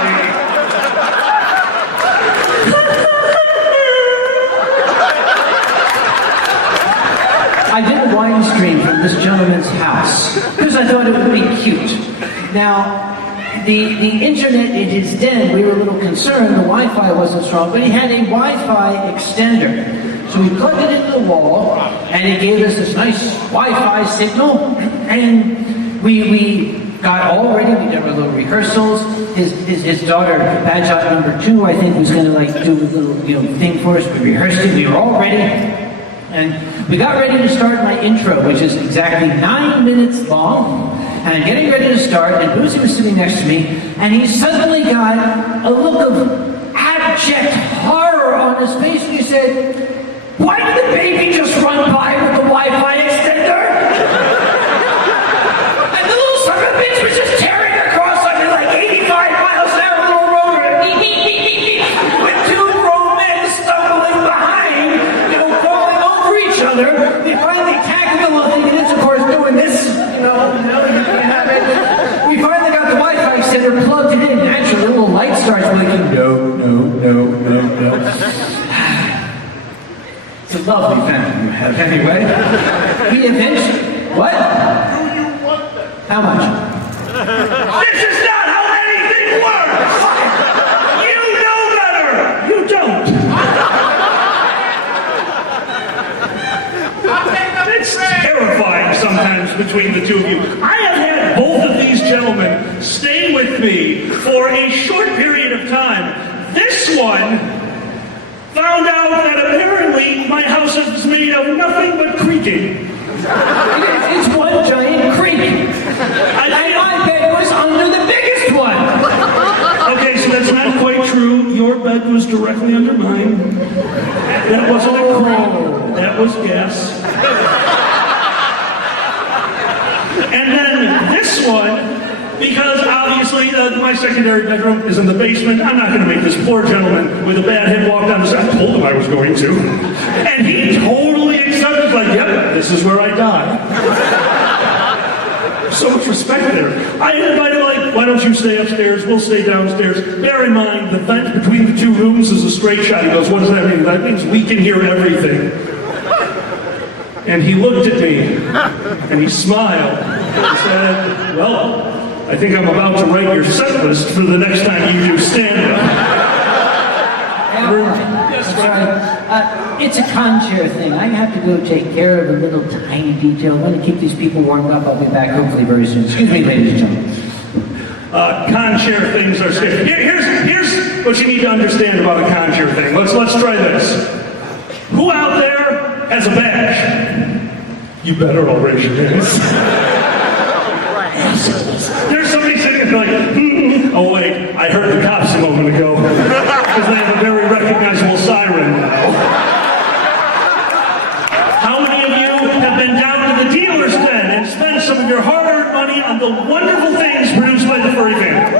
I did a wine stream from this gentleman's house because I thought it would be cute. Now, the internet in his den, we were a little concerned the Wi-Fi wasn't strong, but he had a Wi-Fi extender. So we plugged it into the wall, and it gave us this nice Wi-Fi signal, and we got all ready. We did our little rehearsals. His daughter, badge out number 2, I think, was going to do a little thing for us. We rehearsed it. We were all ready. And we got ready to start my intro, which is exactly 9 minutes long. And I'm getting ready to start, and Boozy was sitting next to me, and he suddenly got a look of abject horror on his face, and he said, "Why did the baby just run by with the Wi-Fi extender?" And the little son of a bitch was just tearing across like 85 miles an hour little road, with 2 grown men stumbling behind, falling over each other. We finally tagged the little thing, and it's of course doing this, We finally got the Wi-Fi extender plugged it in. Naturally, the little light starts blinking. No. It's a lovely family you have, anyway. We eventually... What? How much? This is not how anything works! You know better! You don't! It's terrifying sometimes between the two of you. I have had both of these gentlemen stay with me for a short period of time. This one found out that apparently my house is made of nothing but creaking. It's one giant creek. And my bed was under the biggest one. Okay, so that's not quite true. Your bed was directly under mine. That wasn't a creek. That was gas. And then this one, because obviously my secondary bedroom is in the basement, I'm not going to make this poor gentleman with a bad hip walk down the stairs. I told him I was going to. And he totally accepted, like, yep, this is where I die. So much respect there. I invited him, like, why don't you stay upstairs? We'll stay downstairs. Bear in mind, the vent between the 2 rooms is a straight shot. He goes, what does that mean? That means we can hear everything. And he looked at me, and he smiled, and said, well, I think I'm about to write your set list for the next time you do stand-up. It's a con chair thing. I have to go take care of a little tiny detail. I want to keep these people warmed up. I'll be back hopefully very soon. Excuse me, ladies and gentlemen. Con chair things are scary. Here's what you need to understand about a con chair thing. Let's try this. Who out there has a badge? You better all raise your hands. There's somebody sitting there like, oh wait, I heard the cops a moment ago. Because they have a very recognizable siren now. How many of you have been down to the dealer's den and spent some of your hard-earned money on the wonderful things produced by the Furry family?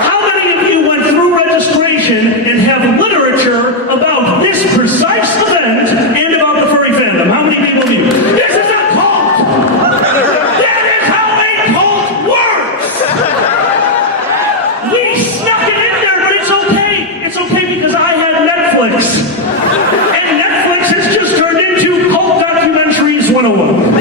How many of you went through registration and have literature about this precise event and about the Furry fandom? How many people do? This is a cult! That is how a cult works! We snuck it in there, but it's okay. It's okay because I had Netflix. And Netflix has just turned into Cult Documentaries 101.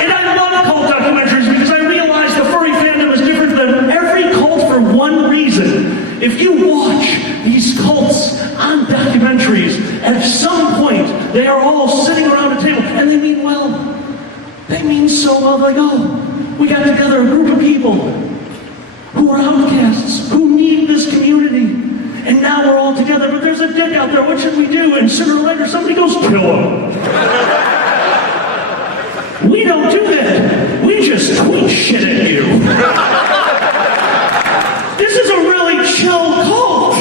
And I love cult documentaries because I realize the furry fandom is different than every cult for one reason. If you watch these cults on documentaries, at some point they are all sitting around a table and they mean well. They mean so well. Like, oh, we got together a group of people who are outcasts, who need this community. And now we're all together, but there's a dick out there. What should we do? And sooner or later, somebody goes, kill him. We don't do that. We just tweet shit at you. This is a really chill cult.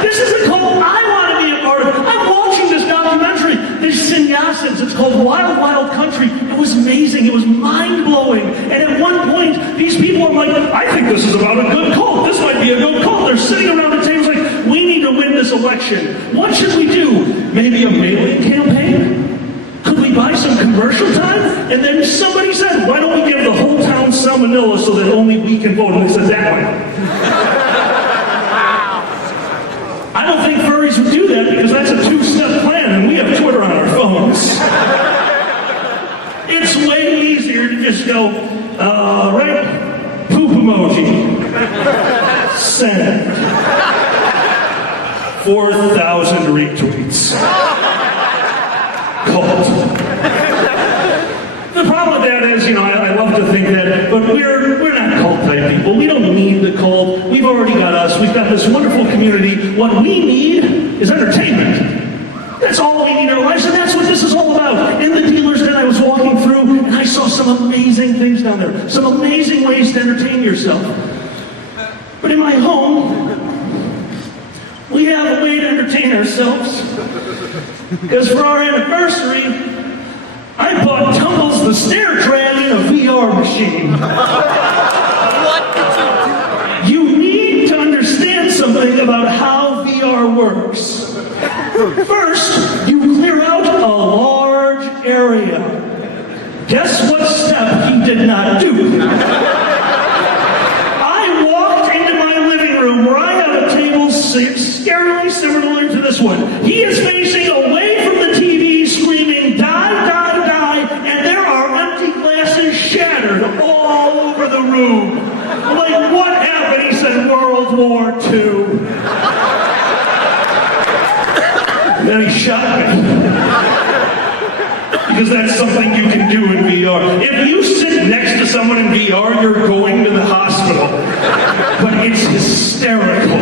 This is a cult I want to be a part of. I'm watching this documentary, this Sannyasins. It's called Wild Wild Country. It was amazing. It was mind-blowing. And at one point, these people are like, I think this is about a good cult. This might be a good cult. They're sitting around the table like, we need to win this election. What should we do? Maybe a mailing campaign? Could we buy some commercial time? And then somebody said, why don't we give the whole town salmonella so that only we can vote? And they said, that way. I don't think furries would do that because that's a two-step plan and we have Twitter on our phones. It's way easier to just go, right? Poop emoji. Send. 4,000 retweets. Cult. The problem with that is, I love to think that, but we're not cult type people. We don't need the cult. We've already got us. We've got this wonderful community. What we need is entertainment. That's all we need in our lives, and that's what this is all about. In the dealer's den, I was walking through, and I saw some amazing things down there. Some amazing ways to entertain yourself. But in my home, we have a way to entertain ourselves. Because for our anniversary, I bought Tumbles the Stair Dragon, a VR machine. You need to understand something about how VR works. First, you clear out a large area. Guess what step he did not do? I walked into my living room where I have a table scarily similar to this one. He is facing away from the TV screaming, die, die, die, and there are empty glasses shattered all over the room. Like, what happened? He said, World War II. Then he shot me. Because that's something you can do in VR. If you sit next to someone in VR, you're going to the hospital. But it's hysterical.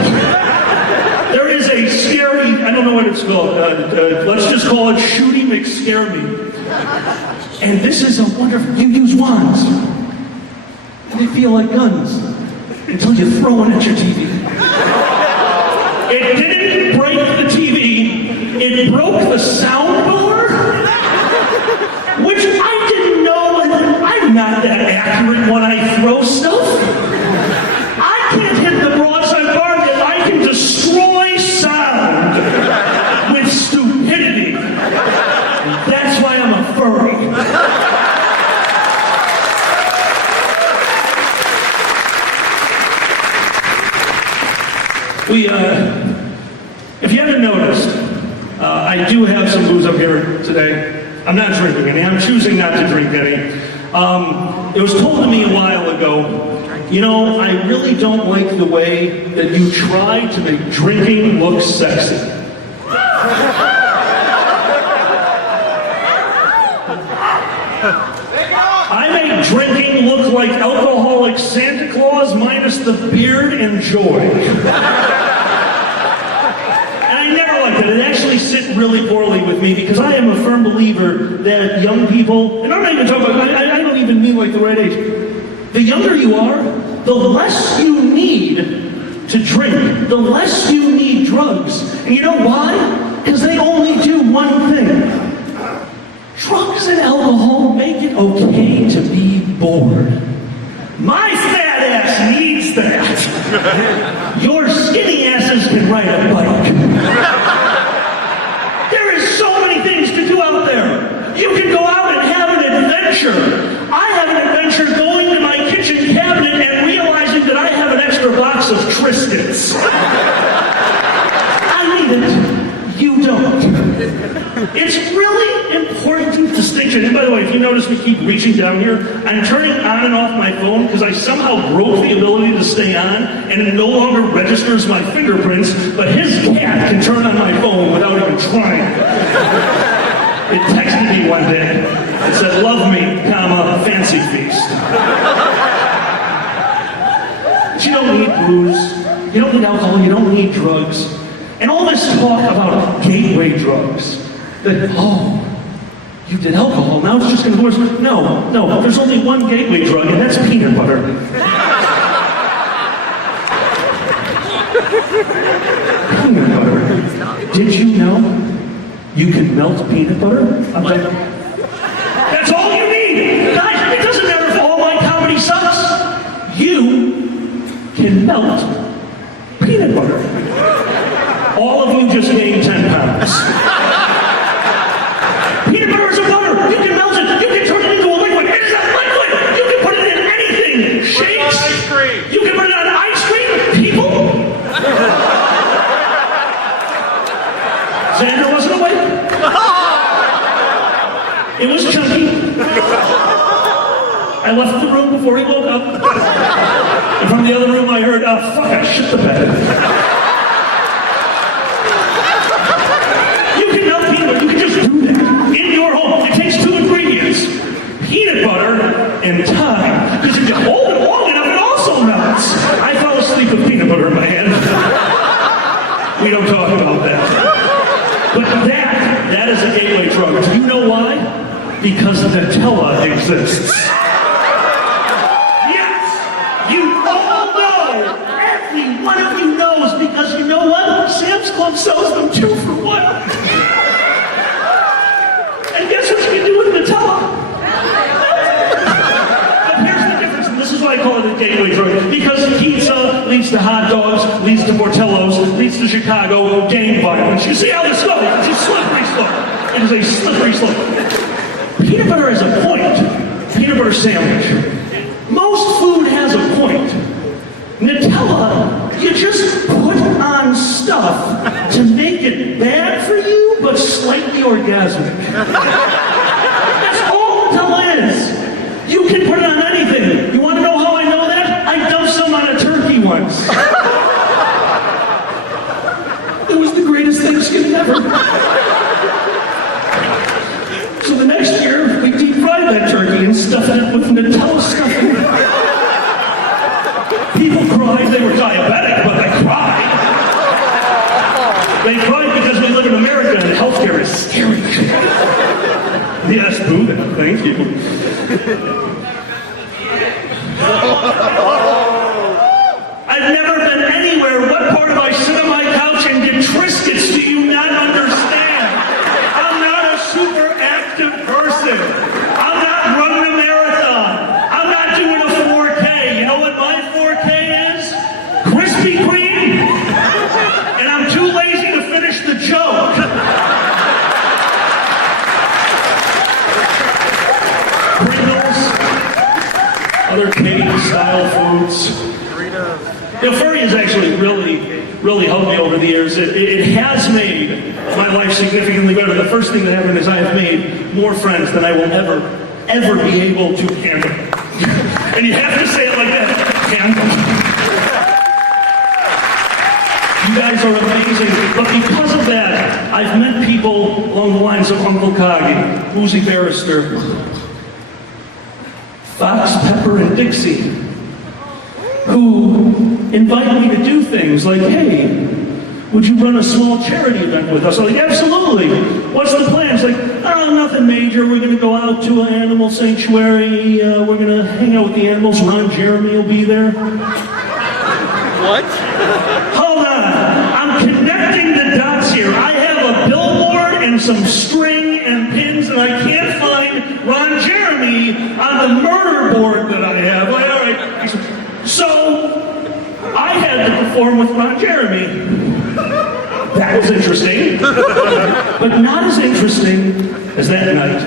There is a scary, I don't know what it's called, let's just call it Shooty McScare Me. And this is a wonderful, you use wands. And they feel like guns. Until you throw one at your TV. It didn't break the TV. It broke the sound bar, which I didn't know, and I'm not that accurate when I throw stuff. I can't hit the broadside bar, yet I can destroy sound with stupidity. That's why I'm a furry. If you haven't noticed, I I do have some booze up here today. I'm not drinking any. I'm choosing not to drink any. It was told to me a while ago, you know, I really don't like the way that you try to make drinking look sexy. I make drinking look like alcoholic Santa Claus minus the beard and joy. And I never liked it. It actually sit really poorly with me because I am a firm believer that young people, and I'm not even talking about, I don't even mean like the right age. The younger you are, the less you need to drink, the less you need drugs. And you know why? Because they only do one thing. Drugs and alcohol make it okay to be bored. My fat ass needs that. Your skinny asses can ride a bike. There is so many things to do out there. You can go out and have an adventure. I have an adventure going to my kitchen cabinet and realizing that I have an extra box of Triscuits. I need it. You don't. It's really important distinction. And by the way, if you notice me keep reaching down here, I'm turning on and off my phone because I somehow broke the ability to stay on and it no longer registers my fingerprints, but his cat can turn on my phone without even trying. It texted me one day. It said, love me, comma, fancy feast. But you don't need booze. You don't need alcohol. You don't need drugs. And all this talk about gateway drugs. That, oh, you did alcohol, now it's just going to worse. No, there's only one gateway drug, and that's peanut butter. Peanut butter. Did you know you can melt peanut butter? That's all you need! Guys, it doesn't matter if all my comedy sucks. You can melt peanut butter. All of you just gained 10 pounds. Peanut butter is a butter. You can melt it. You can turn it into a liquid. It is a liquid. You can put it in anything. Shakes. Ice cream. You can put it on ice cream. People. Xander wasn't awake. It was chunky. I left the room before he woke up. And from the other room I heard, fuck, I shit the bed. You can melt peanut butter. You can just do that in your home. It takes 2 ingredients. Peanut butter and time. Because if you hold it long enough, it also melts. I fell asleep with peanut butter in my hand. We don't talk about that. But that is a gateway drug. Do you know why? Because Nutella exists. Yes! You all know! Every one of you knows, because you know what? Sam's Club sells them 2 for 1. And guess what you can do with Nutella? But here's the difference, and this is why I call it a gateway drug. Because pizza leads to hot dogs, leads to Portillo's, leads to Chicago gang violence. You see how this goes? It's a slippery slope. It is a slippery slope. Peanut butter has a point. Peanut butter sandwich. Most food has a point. Nutella, you just put on stuff to make it bad for you, but slightly orgasmic. That's all Nutella is. You can put it on anything. You want to know how I know that? I dumped some on a turkey once. It was the greatest Thanksgiving ever. So the next year, we deep fried that turkey and stuffed it with Nutella stuffing. People cried. They were diabetic, but they cried. They cried because we live in America and healthcare is scary. Yes, Buddha. Thank you. I've never been anywhere. What part of I sit on my couch and get Triscuits do you not understand? I'm not a super active person. I'm not running a marathon. I'm not doing a 4K. You know what my 4K is? Krispy Kreme. And I'm too lazy to finish the joke. Pringles. Other Kage-style foods. You know, Furry has actually really helped me over the years. It has made my life significantly better. The first thing that happened is I have made more friends than I will ever be able to handle. And you have to say it like that, handle. You guys are amazing, but because of that, I've met people along the lines of Uncle Kage, Woozy Barrister, Fox, Pepper, and Dixie, who invite me to do things like, hey, would you run a small charity event with us? I'm like, absolutely. What's the plan? It's like, oh, nothing major. We're going to go out to an animal sanctuary. We're going to hang out with the animals. Ron Jeremy will be there. What? Hold on. I'm connecting the dots here. I have a billboard and some string and pins, and I can't find Ron Jeremy on the murder board that I have. Like, all right. So I had to perform with Ron Jeremy. That was interesting. But not as interesting as that night.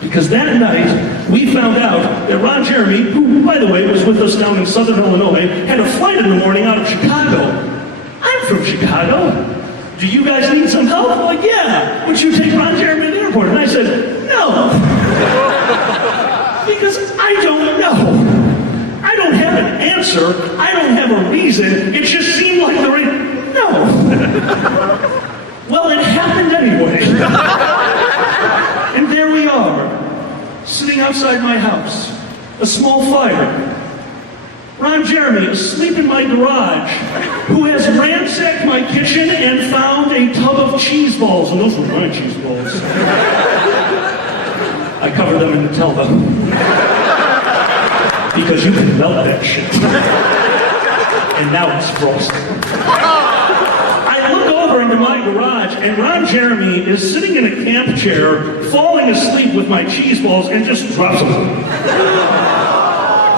Because that night, we found out that Ron Jeremy, who, by the way, was with us down in southern Illinois, had a flight in the morning out of Chicago. I'm from Chicago. Do you guys need some help? I'm like, yeah. Would you take Ron Jeremy to the airport? And I said, no. Because I don't know. I don't have an answer. I don't have a reason. It just seemed like the right... No. Well, it happened anyway. And there we are, sitting outside my house, a small fire. Ron Jeremy, asleep in my garage, who has ransacked my kitchen and found a tub of cheese balls. And those were my cheese balls. I covered them in Nutella. Because you can melt that shit. And now it's frozen. I look over into my garage, and Ron Jeremy is sitting in a camp chair, falling asleep with my cheese balls, and just drops them.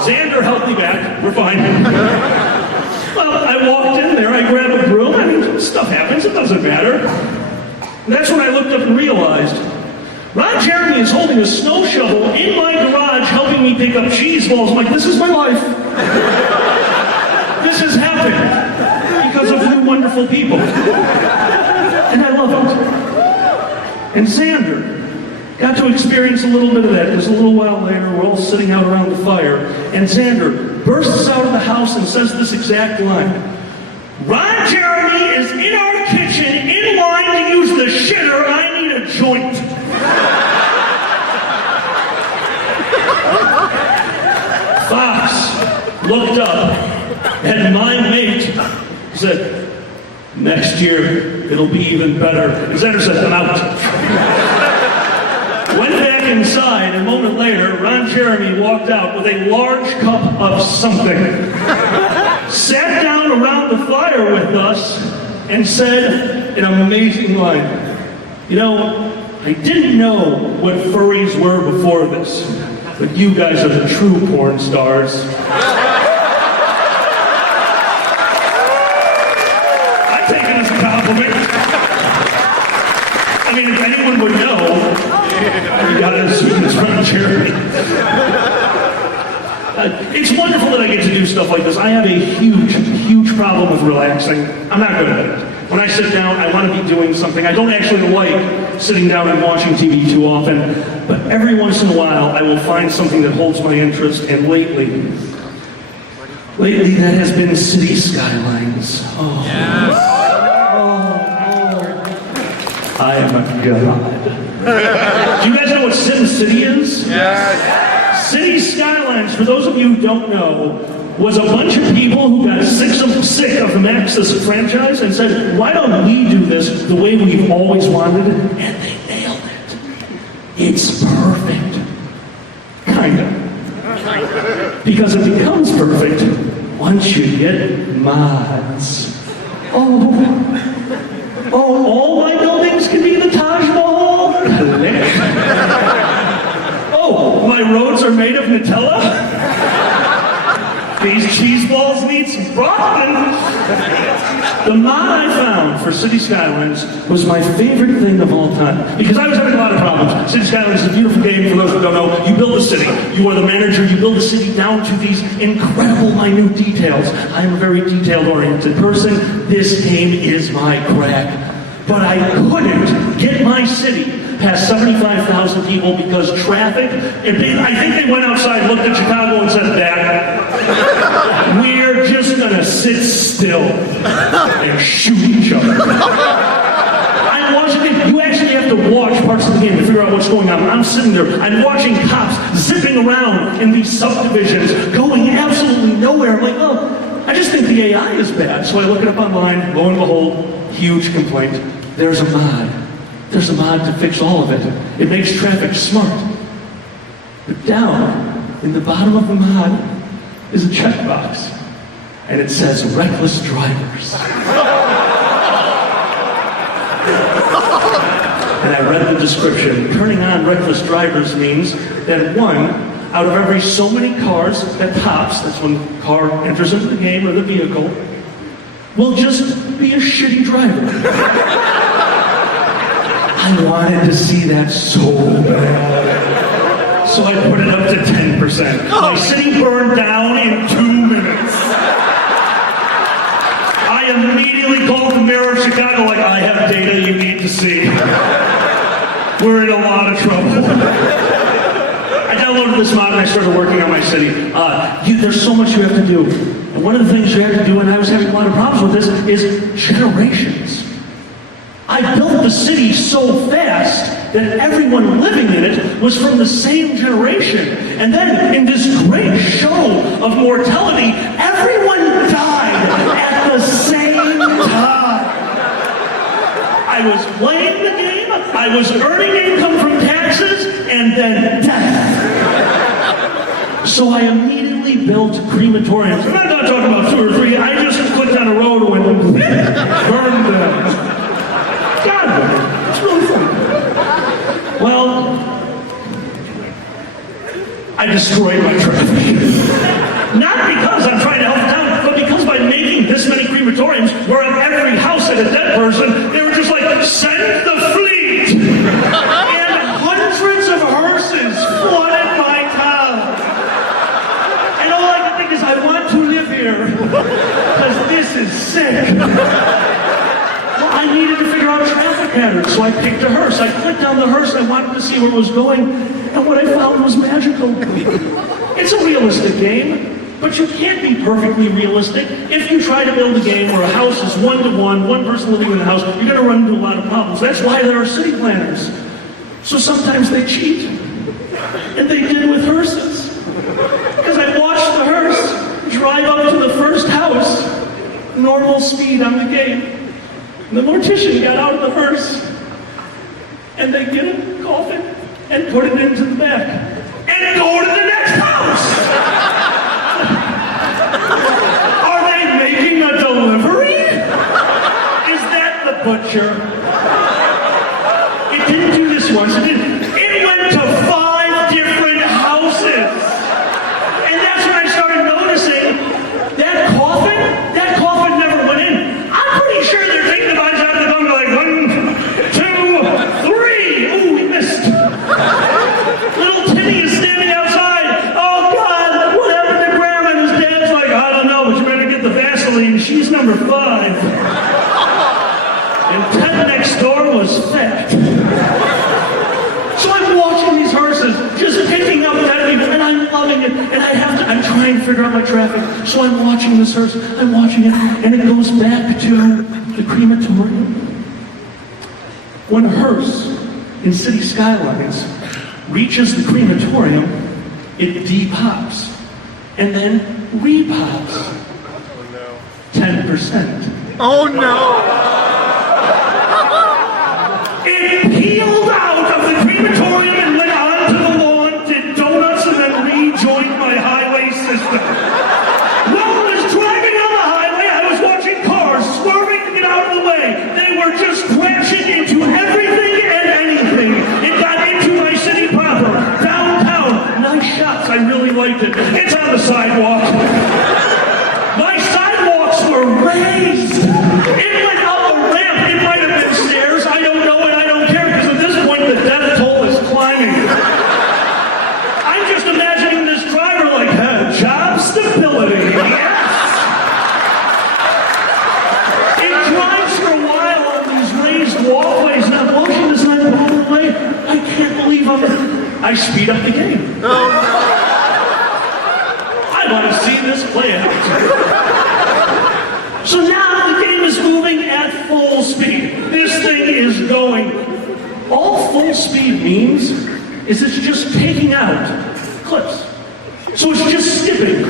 Xander helped me back. We're fine. Well, I walked in there, I grabbed a broom. I mean, stuff happens. It doesn't matter. And that's when I looked up and realized Ron Jeremy is holding a snow shovel in my garage, helping me pick up cheese balls. I'm like, this is my life. This has happened because of you wonderful people. And I love it. And Xander got to experience a little bit of that because a little while later, we're all sitting out around the fire, and Xander bursts out of the house and says this exact line. Ron Jeremy is in our kitchen, in line to use the shitter. I need a joint. Fox looked up, and my mate said, next year, it'll be even better. And Xander said, I'm out. Went back inside, a moment later, Ron Jeremy walked out with a large cup of something. Sat down around the fire with us and said an amazing line. You know, I didn't know what furries were before this, but you guys are the true porn stars. I take it as a compliment. I mean, if anyone would know, you gotta assume it's Ron Jeremy. It's wonderful that I get to do stuff like this. I have a huge problem with relaxing. I'm not good at it. When I sit down, I want to be doing something. I don't actually like sitting down and watching TV too often, but every once in a while, I will find something that holds my interest, and lately that has been city skylines. Oh. Yes. I am a god. Do you guys know what Sim City is? Yes. City Skylines, for those of you who don't know, was a bunch of people who got sick of the Maxis franchise and said, why don't we do this the way we've always wanted it? And they nailed it. It's perfect. Kind of. Because it becomes perfect once you get mods. Oh, all my buildings can be the Taj Mahal? Oh, my roads are made of Nutella? These cheese balls need some broccoli. The mod I found for City Skylines was my favorite thing of all time. Because I was having a lot of problems. City Skylines is a beautiful game, for those who don't know. You build a city. You are the manager. You build a city down to these incredible minute details. I am a very detail-oriented person. This game is my crack. but I couldn't get my city past 75,000 people because traffic, I think they went outside, looked at Chicago and said, Dad, we're just gonna sit still and shoot each other. I'm watching it, you actually have to watch parts of the game to figure out what's going on. I'm sitting there, I'm watching cops zipping around in these subdivisions, going absolutely nowhere. I'm like, oh, I just think the AI is bad. So I look it up online, lo and behold, huge complaint. There's a mod. There's a mod to fix all of it. It makes traffic smart. But down in the bottom of the mod is a checkbox. And it says reckless drivers. And I read the description. Turning on reckless drivers means that one out of every so many cars that pops, that's when the car enters into the game or the vehicle, will just be a shitty driver. I wanted to see that so bad. So I put it up to 10%. My city burned down in 2 minutes. I immediately called the mayor of Chicago like, I have data you need to see. We're in a lot of trouble. I downloaded this mod and I started working on my city. There's so much you have to do. And one of the things you have to do, and I was having a lot of problems with this, is generations. I built the city so fast that everyone living in it was from the same generation. And then in this great show of mortality, everyone died at the same time. I was playing the game, I was earning income from taxes, and then death. So I immediately built crematoriums. I'm not talking about 2 or 3, I just clicked on a road and went, burned them. God, it's really fun. Well, I destroyed my traffic. Not because I'm trying to help town, but because by making this many crematoriums, where every house had a dead person, they were just like, send the fleet! And hundreds of hearses flooded my town. And all I could think is, I want to live here, because this is sick. I needed to figure out traffic patterns, so I picked a hearse. I clicked on the hearse, I wanted to see where it was going, and what I found was magical. It's a realistic game, but you can't be perfectly realistic. If you try to build a game where a house is 1-to-1, one person living in the house, you're going to run into a lot of problems. That's why there are city planners. So sometimes they cheat, and they did with hearses. Because I watched the hearse drive up to the first house, normal speed on the game. The mortician got out of the hearse, and they get a coffin and put it into the back, and go to the next house. Are they making a delivery? Is that the butcher? It didn't do this once. It went to 5 different houses, and that's when I started noticing that coffin never went in. I'm pretty sure they're taking the bodies out of the bone, like 1, 2, 3. Ooh, we missed. Little Timmy is standing outside. Oh God, what happened to Grandma? And his dad's like, I don't know, but you better get the Vaseline. She's number 5. And Ted next door was theft. So I'm watching these horses just picking up dead people, and I'm loving it. And I'm trying to figure out my traffic. So I'm watching this hearse, I'm watching it, and it goes back to the crematorium. When a hearse in city skylines reaches the crematorium, it depops and then repops 10%. Oh no! It peeled out of the crematorium and went onto the lawn, did donuts, and then rejoined my highway system. While I was driving on the highway, I was watching cars swerving to get out of the way. They were just crashing into everything and anything. It got into my city proper, downtown. Nice shots, I really liked it. It's on the sidewalk. My sidewalks were raised. It went up I speed up the game. I want to see this play out. So now the game is moving at full speed. This thing is going. All full speed means is it's just taking out clips. So it's just skipping.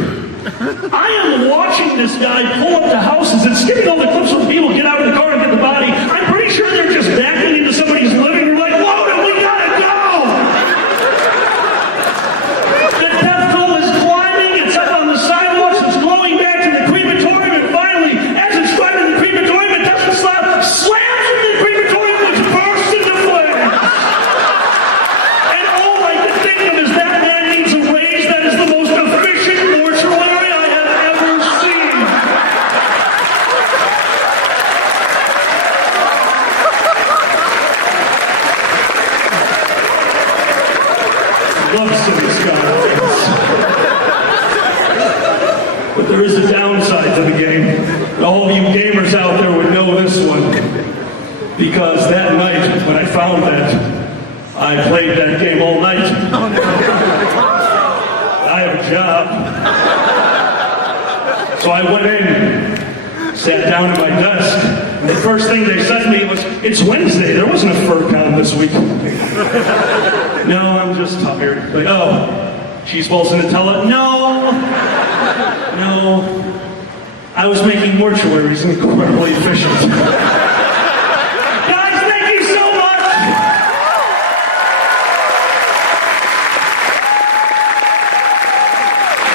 I am watching this guy pull up the houses and skipping all the clips so people get out of the car and get the body. I'm pretty sure they're just backing into somebody's living room like, whoa, we gotta go! The death toll is climbing, it's up on the sidewalks, it's glowing back to the crematorium, and finally, as it's driving to the crematorium, it doesn't slap, slams into the crematorium, which bursts into flames. And all I can think of is that man needs a raise. That is the most efficient mortuary I have ever seen. Love some skylines. But there is a downside to the game. All of you gamers out there would know this one. Because that night, when I found that, I played that game all night. I have a job. So I went in, sat down at my desk, and the first thing they said to me was, it's Wednesday, there wasn't a Furcon this week. No, I'm just tired. Like, oh, she's supposed to tell it? No. I was making mortuaries incredibly efficient. Guys, thank you so much!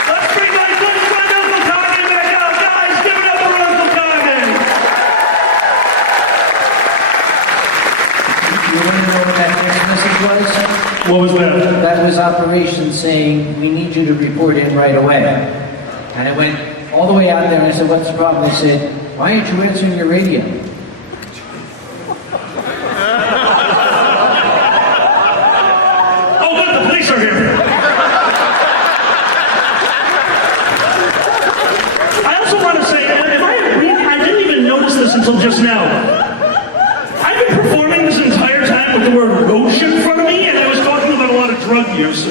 Let's bring my good friend Uncle Kage back out. Guys, give it up for Uncle Kage! You want to know what that text message was? What was that? That was operations saying, we need you to report in right away. And I went all the way out there and I said, what's the problem? They said, why aren't you answering your radio? Oh, good, the police are here. I also want to say, I didn't even notice this until just now. I've been performing this entire time with the word roach in front of me, and I was talking about a lot of drug use.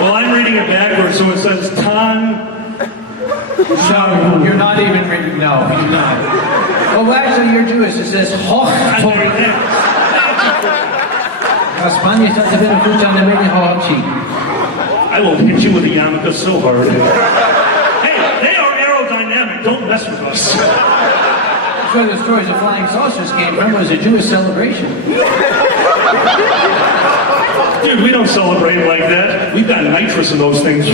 Well, I'm reading it backwards, so it says Tan. No, you're not even reading. No, you're not. Oh, actually, you're Jewish. It says Hoch. España está de ver escuchando de Hochi. I will hit you with a yarmulke so hard. Hey, they are aerodynamic. Don't mess with us. That's where the stories of flying saucers came from. It was a Jewish celebration. Dude, we don't celebrate like that. We've got nitrous in those things.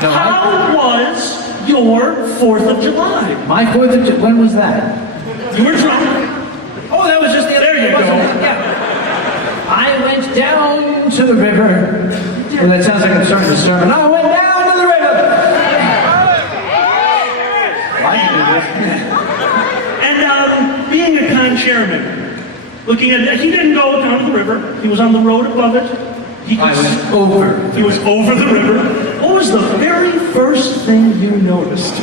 How was your 4th of July? My 4th of July, when was that? You were drunk. Oh, that was just the other There you day, go. wasn't it? Yeah. I went down to the river. Well, that sounds like I'm starting a sermon. I went down to the river. I can do this. And being a kind chairman, looking at he didn't go down to the river. He was on the road above it. He was over the river. What was the very first thing you noticed?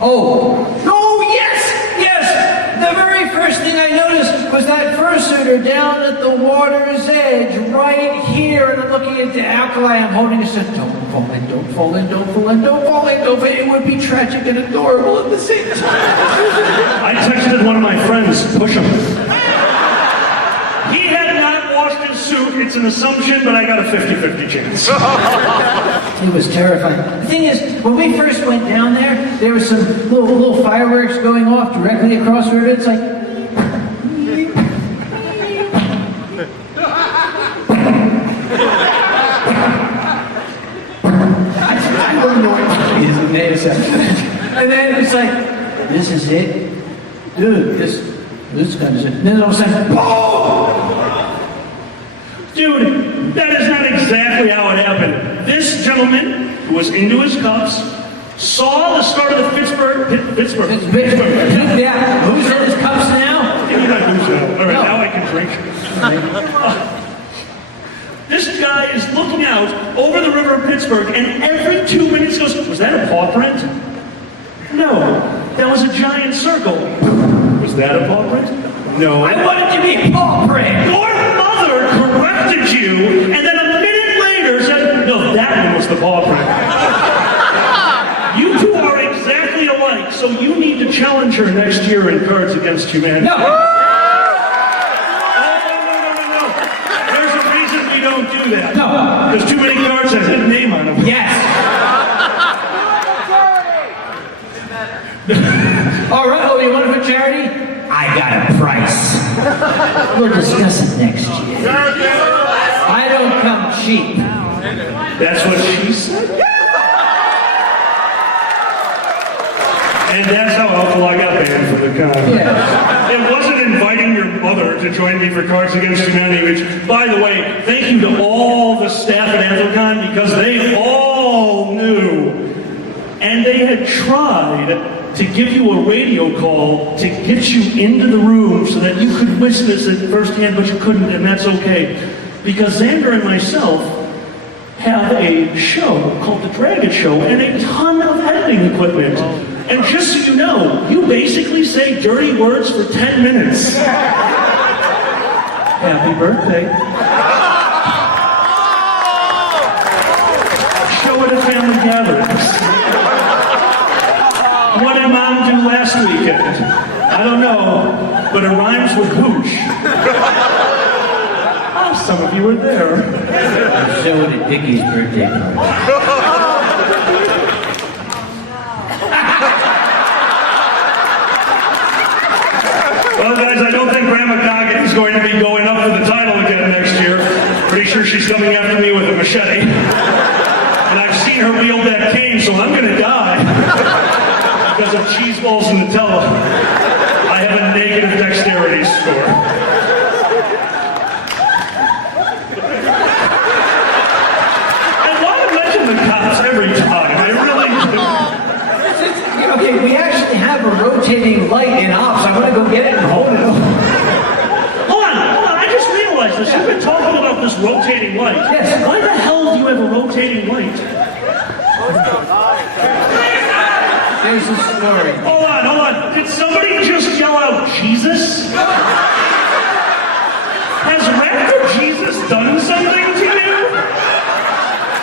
Oh, yes! The very first thing I noticed was that fursuiter down at the water's edge, right here, and I'm looking at the Alkali. I'm holding it, said, don't fall in, don't fall in, don't fall in, don't fall in, don't fall in. It would be tragic and adorable at the same time. I texted one of my friends, push him. He had not washed his suit. It's an assumption, but I got a 50-50 chance. It was terrifying. The thing is, when we first went down there was some little fireworks going off directly across the river. It's like, I don't know what it is. And then it's like, this is it? Dude, this gun is it. And then all of a sudden, boom! Dude, that is not exactly how it happened. This gentleman, who was into his cups, saw the start of the Pittsburgh. Yeah, who's in his cups now? Yeah, you're not losing. All right, No. now I can drink. This guy is looking out over the river of Pittsburgh, and every 2 minutes goes, was that a paw print? No, that was a giant circle. Was that a paw print? No. I want it to be paw print. Your mother corrected you, and then a minute later said, no, that one was the paw print. You two are exactly alike, so you need to challenge her next year in Cards Against Humanity. No. No. There's a reason we don't do that. No. Because too many cards have his name on them. Yes. All right. Oh, you want it for charity? I got a price. We'll discuss it next year. I don't come cheap. That's what she said. And that's how Alkali got banned from the con. Yeah. It wasn't inviting your mother to join me for Cards Against Humanity, which, by the way, thank you to all the staff at Anthrocon, because they all knew. And they had tried to give you a radio call to get you into the room so that you could witness it firsthand, but you couldn't, and that's okay. Because Xander and myself have a show called The Dragon Show and a ton of editing equipment. And just so you know, you basically say dirty words for 10 minutes. Happy birthday. Show at a family gatherings. What did Mom do last weekend? I don't know, but it rhymes with hooch. Oh, some of you were there. I showed at Dickie's birthday party. Well, guys, I don't think Grandma Kage is going to be going up for the title again next year. Pretty sure she's coming after me with a machete. And I've seen her wield that cane, so I'm going to die. Because of cheese balls and Nutella. I have a negative dexterity score. I want to mention the cops every time. I really do. Okay, we actually have a rotating light in ops. I want to go get it and hold it up. Hold on. I just realized this. You've been talking about this rotating light. Yes. Why the hell do you have a rotating light? There's a story. Hold on. Did somebody just yell out Jesus? Has Raptor Jesus done something to you?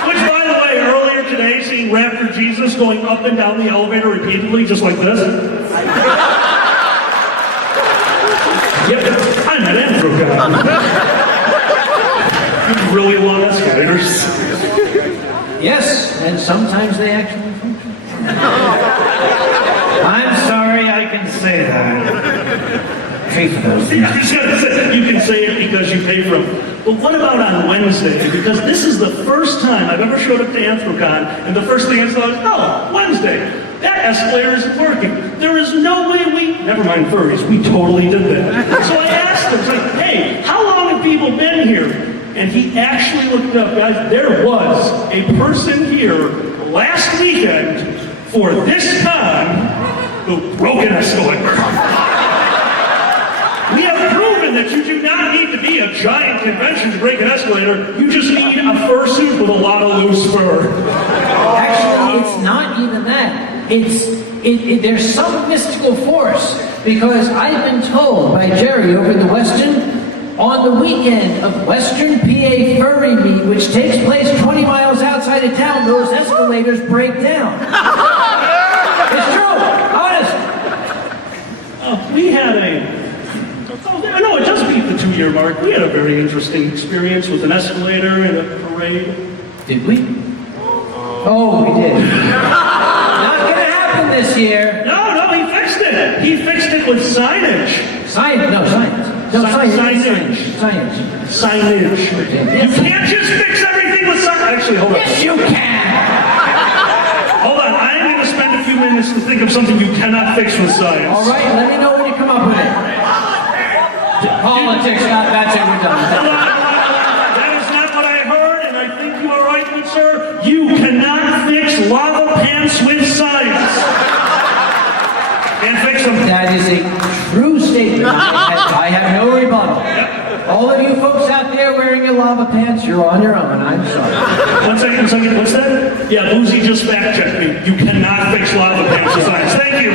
Which, by the way, earlier today, seeing Raptor Jesus going up and down the elevator repeatedly, just like this. Yep, I'm an Anthrocon. You really love escalators. Yes, and sometimes they actually function. I'm sorry I can say that. Pay for those. I was just gonna say, you can say it because you pay for them. But what about on Wednesday? Because this is the first time I've ever showed up to Anthrocon, and the first thing I saw was, oh, Wednesday. That escalator isn't working. There is no way never mind furries, we totally did that. So I asked him, like, hey, how long have people been here? And he actually looked up, guys, there was a person here last weekend for this con who broke an escalator. We have proven that you do not need to be a giant convention to break an escalator. You just need a fursuit with a lot of loose fur. Actually, it's not even that. There's some mystical force, because I've been told by Jerry over in the Weston, on the weekend of Western PA Furry Meet, which takes place 20 miles outside of town, those escalators break down. It's true, honest. We had no, it does beat the 2-year mark. We had a very interesting experience with an escalator and a parade. Did we? Oh, we did. Not gonna happen this year. No, he fixed it. He fixed it with signage. Signage. Signage. You can't just fix everything with signage. Actually, hold on. Yes, you can. Hold on. I'm going to spend a few minutes to think of something you cannot fix with science. All right, let me know when you come up with it. Politics, that's it, we're done. That is not what I heard, and I think you are right, good sir. You cannot fix lava pants with science. Can't fix them. That is a true statement. I have no rebuttal. All of you folks out there wearing your lava pants, you're on your own. I'm sorry. One second, what's that? Yeah, Boozy just fact checked me. You cannot fix lava pants designs. Thank you,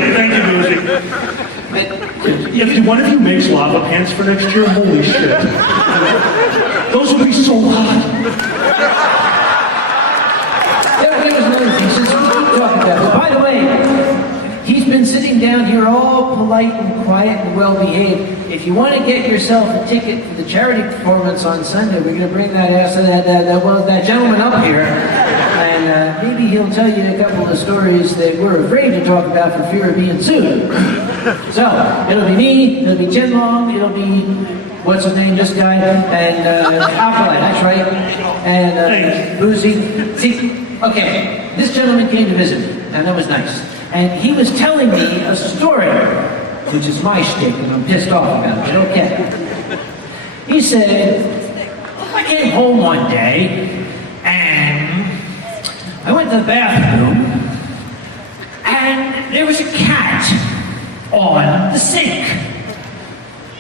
Boozy. If one of you makes lava pants for next year, holy shit. Those would be so hot. There was another thing, since we keep talking about it. By the way, he's been sitting down here all polite and quiet and well-behaved. If you want to get yourself a ticket for the charity performance on Sunday, we're going to bring that gentleman up here, and maybe he'll tell you a couple of stories that we're afraid to talk about for fear of being sued. So, it'll be me, it'll be Jen Long, it'll be, what's his name, this guy, and Alkali, that's right, and Boozy. See, okay, this gentleman came to visit me, and that was nice. And he was telling me a story, which is my shtick, and I'm pissed off about it, okay. He said, I came home one day, and I went to the bathroom, and there was a cat on the sink.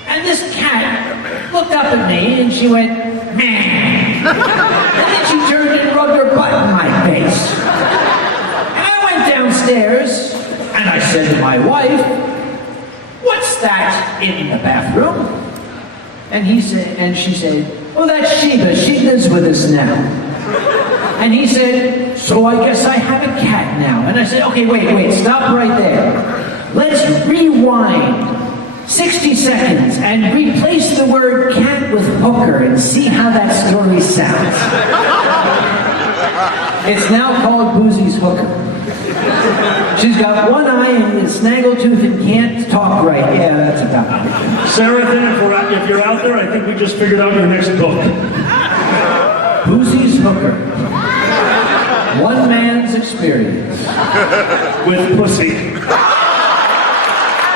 And this cat looked up at me, and she went, meh. And then she turned and rubbed her butt in my face. Downstairs, and I said to my wife, what's that in the bathroom? And she said, well, that's Sheba. She lives with us now. And he said, so I guess I have a cat now. And I said, okay, wait, stop right there. Let's rewind 60 seconds and replace the word cat with hooker and see how that story sounds. It's now called Boozy's Hooker. She's got one eye and is snaggletooth and can't talk right. Yeah, that's about it. Sarah, if you're out there, I think we just figured out your next book. Boozy's Hooker. One man's experience. With pussy.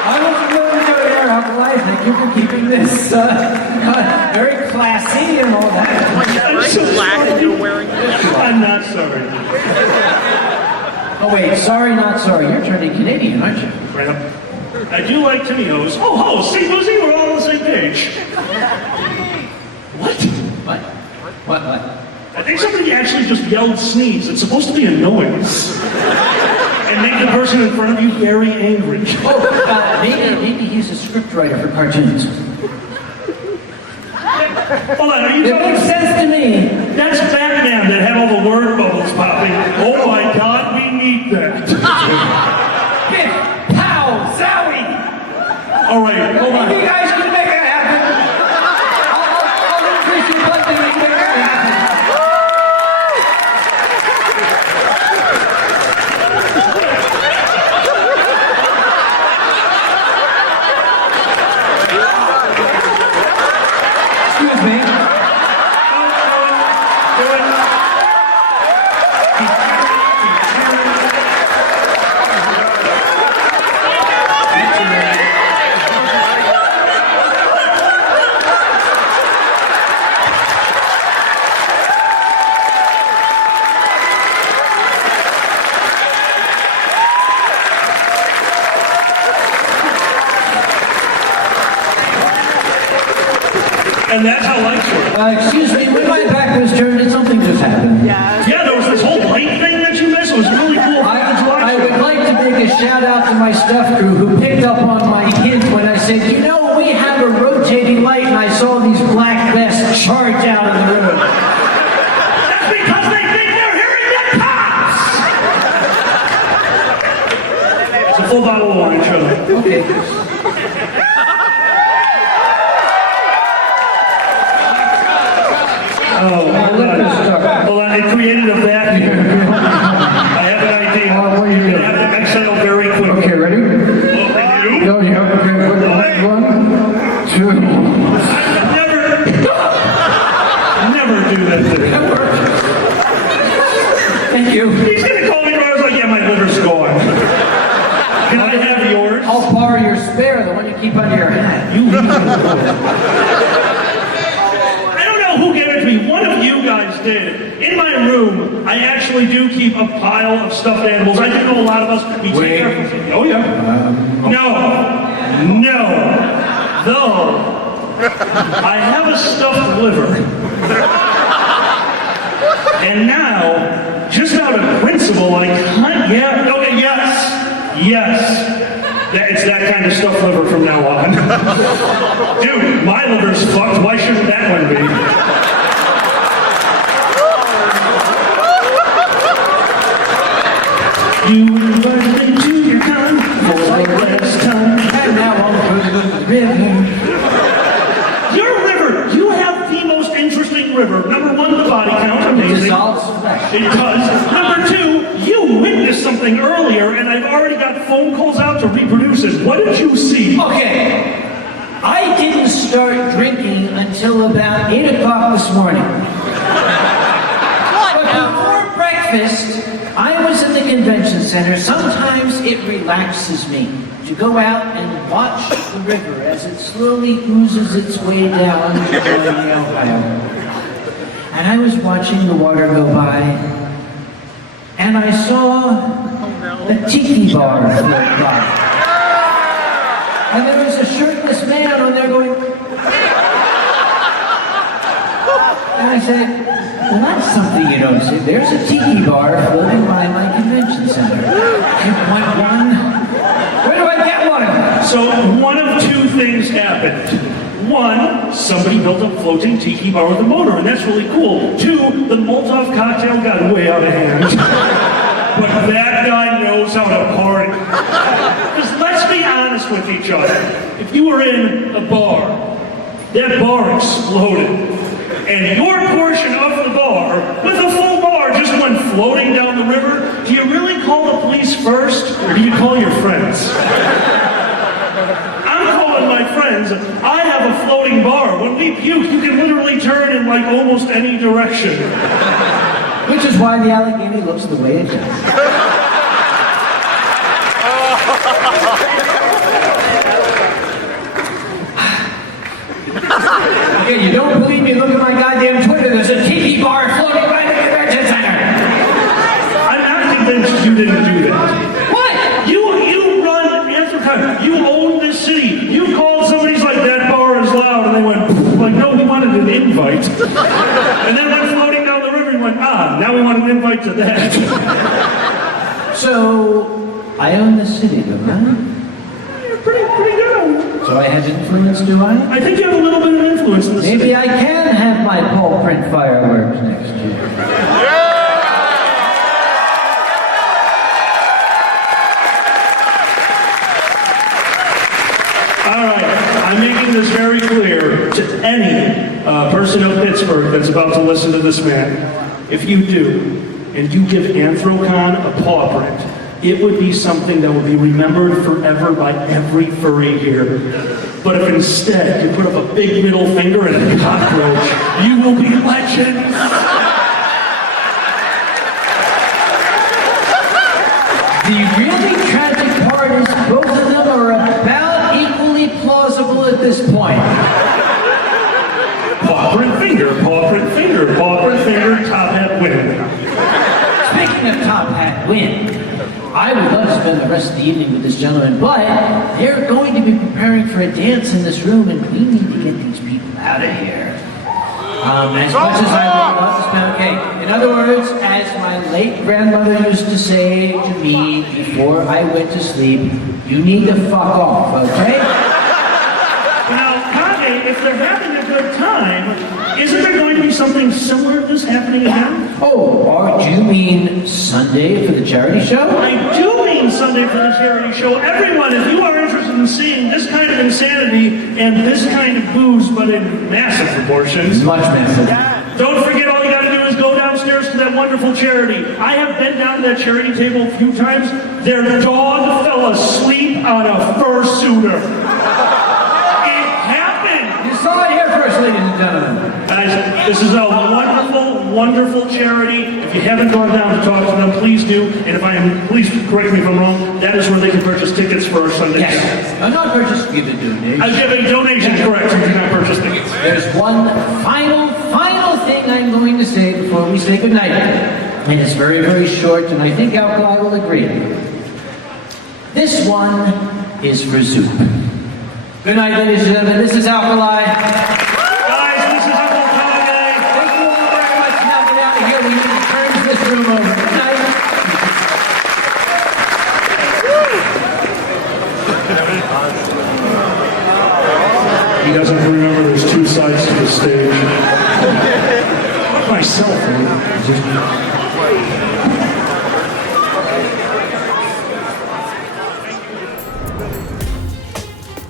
I wasn't going to go there, Alkali. Thank you for keeping this very classy and all that. I'm so glad you're wearing this. I'm not sorry. Oh wait, sorry, not sorry. You're turning Canadian, aren't you? Right up. I do like tomatoes. Oh, see, Boozy, we're all on the same page. What? What? I think somebody actually just yelled sneeze. It's supposed to be a noise. And make the person in front of you very angry. Oh, maybe he's a scriptwriter for cartoons. Hold on, are you It talking? makes sense to me. That's Batman that had all the word bubbles popping. Oh my God, we need that. Biff, pow, zowie. All right, hold on. You guys can make it happen. I'll increase your budget and make it happen. Excuse me. And that's how lights work. Excuse me, when my back was turned, did something just happen? Yeah, there was this whole light thing that you missed. It was really cool. I would like to make a shout out to my stuff crew who picked up on my hint when I said, you know, we have a rotating light, and I saw these black vests charge out of the room. That's because they think they're hearing the cops! It's a full bottle of wine, shut up. Okay. Oh, my God. Hold on, it created a vacuum. I have an idea. what are you You're doing? going to have to exhale very quick. Okay, ready? Oh, you? No, yeah, okay. One, two. Never do that thing. Thank you. He's going to call me and I was like, yeah, my liver's gone. Can I have yours? I'll borrow your spare, the one you keep under your hat. You leave it alone. I don't know who gave it to me. One of you guys did. In my room, I actually do keep a pile of stuffed animals. I do know a lot of us. We take care of. Oh, yeah. No. Though, I have a stuffed liver. And now, just out of principle, I can't, yeah, okay, yes. It's that kind of stuffed liver from now on. Dude, my liver's fucked, why shouldn't that one be? You invited me to your con for the last time. And now I'm going to the river. Your river, you have the most interesting river. Number one, the body count, It amazing. dissolves flesh. It does. Number two, you witnessed something earlier, and I've already got phone calls out to reproduce it. What did you see? Okay, I didn't start drinking until about 8 o'clock this morning. But before breakfast, I was in the convention center. Sometimes it relaxes me to go out and watch the river as it slowly oozes its way down to the Ohio. And I was watching the water go by, and I saw a tiki bar float by. And there was a shirtless man on there going, and I said, well, that's something you don't see. There's a tiki bar floating by my convention center. You want one? Where do I get one? So one of two things happened. One, somebody built a floating tiki bar with a motor, and that's really cool. Two, the Molotov cocktail got way out of hand. But that guy knows how to party. Because let's be honest with each other. If you were in a bar, that bar exploded, and your portion of the bar, with a full bar, just went floating down the river, do you really call the police first, or do you call your friends? I'm calling my friends. I have a floating bar. When we puke, you can literally turn in like almost any direction. Which is why the Allegheny looks the way it does. Okay, you don't believe me? Look at my goddamn Twitter. There's a tiki bar floating by the convention center. I'm not convinced you didn't do that. What? You run Anthrocon. You own this city. You called somebody's like, that bar is loud, and they went, like, no, we wanted an invite. And then went floating down the river and went, now we want an invite to that. So, I own the city, don't I? You're pretty good. So I have influence, do I? I think you have a little bit of influence in the city. Maybe I can have my paw print fireworks next year. All right, I'm making this very clear to any person of Pittsburgh that's about to listen to this man. If you do, and you give Anthrocon a paw print, it would be something that would be remembered forever by every furry here. But if instead you put up a big middle finger and a cockroach, you will be legends. The really tragic part is both of them are about equally plausible at this point. Paw print finger, paw print finger, paw print finger, top hat win. Speaking of top hat win, I would love to spend the rest of the evening with this gentleman, but they're going to be preparing for a dance in this room, and we need to get these people out of here. As much as I would love to spend, okay, in other words, as my late grandmother used to say to me before I went to sleep, you need to fuck off, okay? Now, Kage, if they're having a good time, isn't there going to be something similar to this happening again? Oh, or do you mean Sunday for the charity show? I do mean Sunday for the charity show. Everyone, if you are interested in seeing this kind of insanity and this kind of booze, but in massive proportions, Much massive. don't forget all you gotta do is go downstairs to that wonderful charity. I have been down to that charity table a few times. Their dog fell asleep on a fursuiter. It happened. You saw it here first, ladies and gentlemen. Guys, this is a wonderful, wonderful charity. If you haven't gone down to talk to them, please do. And if I am, please correct me if I'm wrong, that is where they can purchase tickets for our Sunday show. Yes. I'm not purchasing you the donation. I give a donation, correct, you cannot purchase tickets. There's one final thing I'm going to say before we say goodnight. And it's very, very short, and I think Alkali will agree. This one is for Zoop. Good night, ladies and gentlemen. This is Alkali. Guys, this is Uncle Kage. Thank you all very much. Now get out of here. We need to turn this room over. Good night. He doesn't remember there's two sides to the stage. Myself,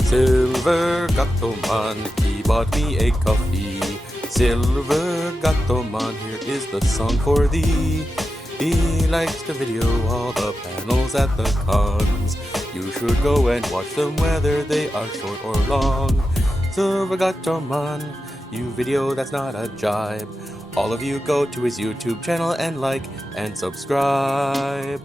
Silver Gatoman, he bought me a coffee. Silver Gatoman, here is the song for thee. He likes to video all the panels at the cons. You should go and watch them whether they are short or long. Silver Gatoman, you video that's not a jibe. All of you go to his YouTube channel and like and subscribe.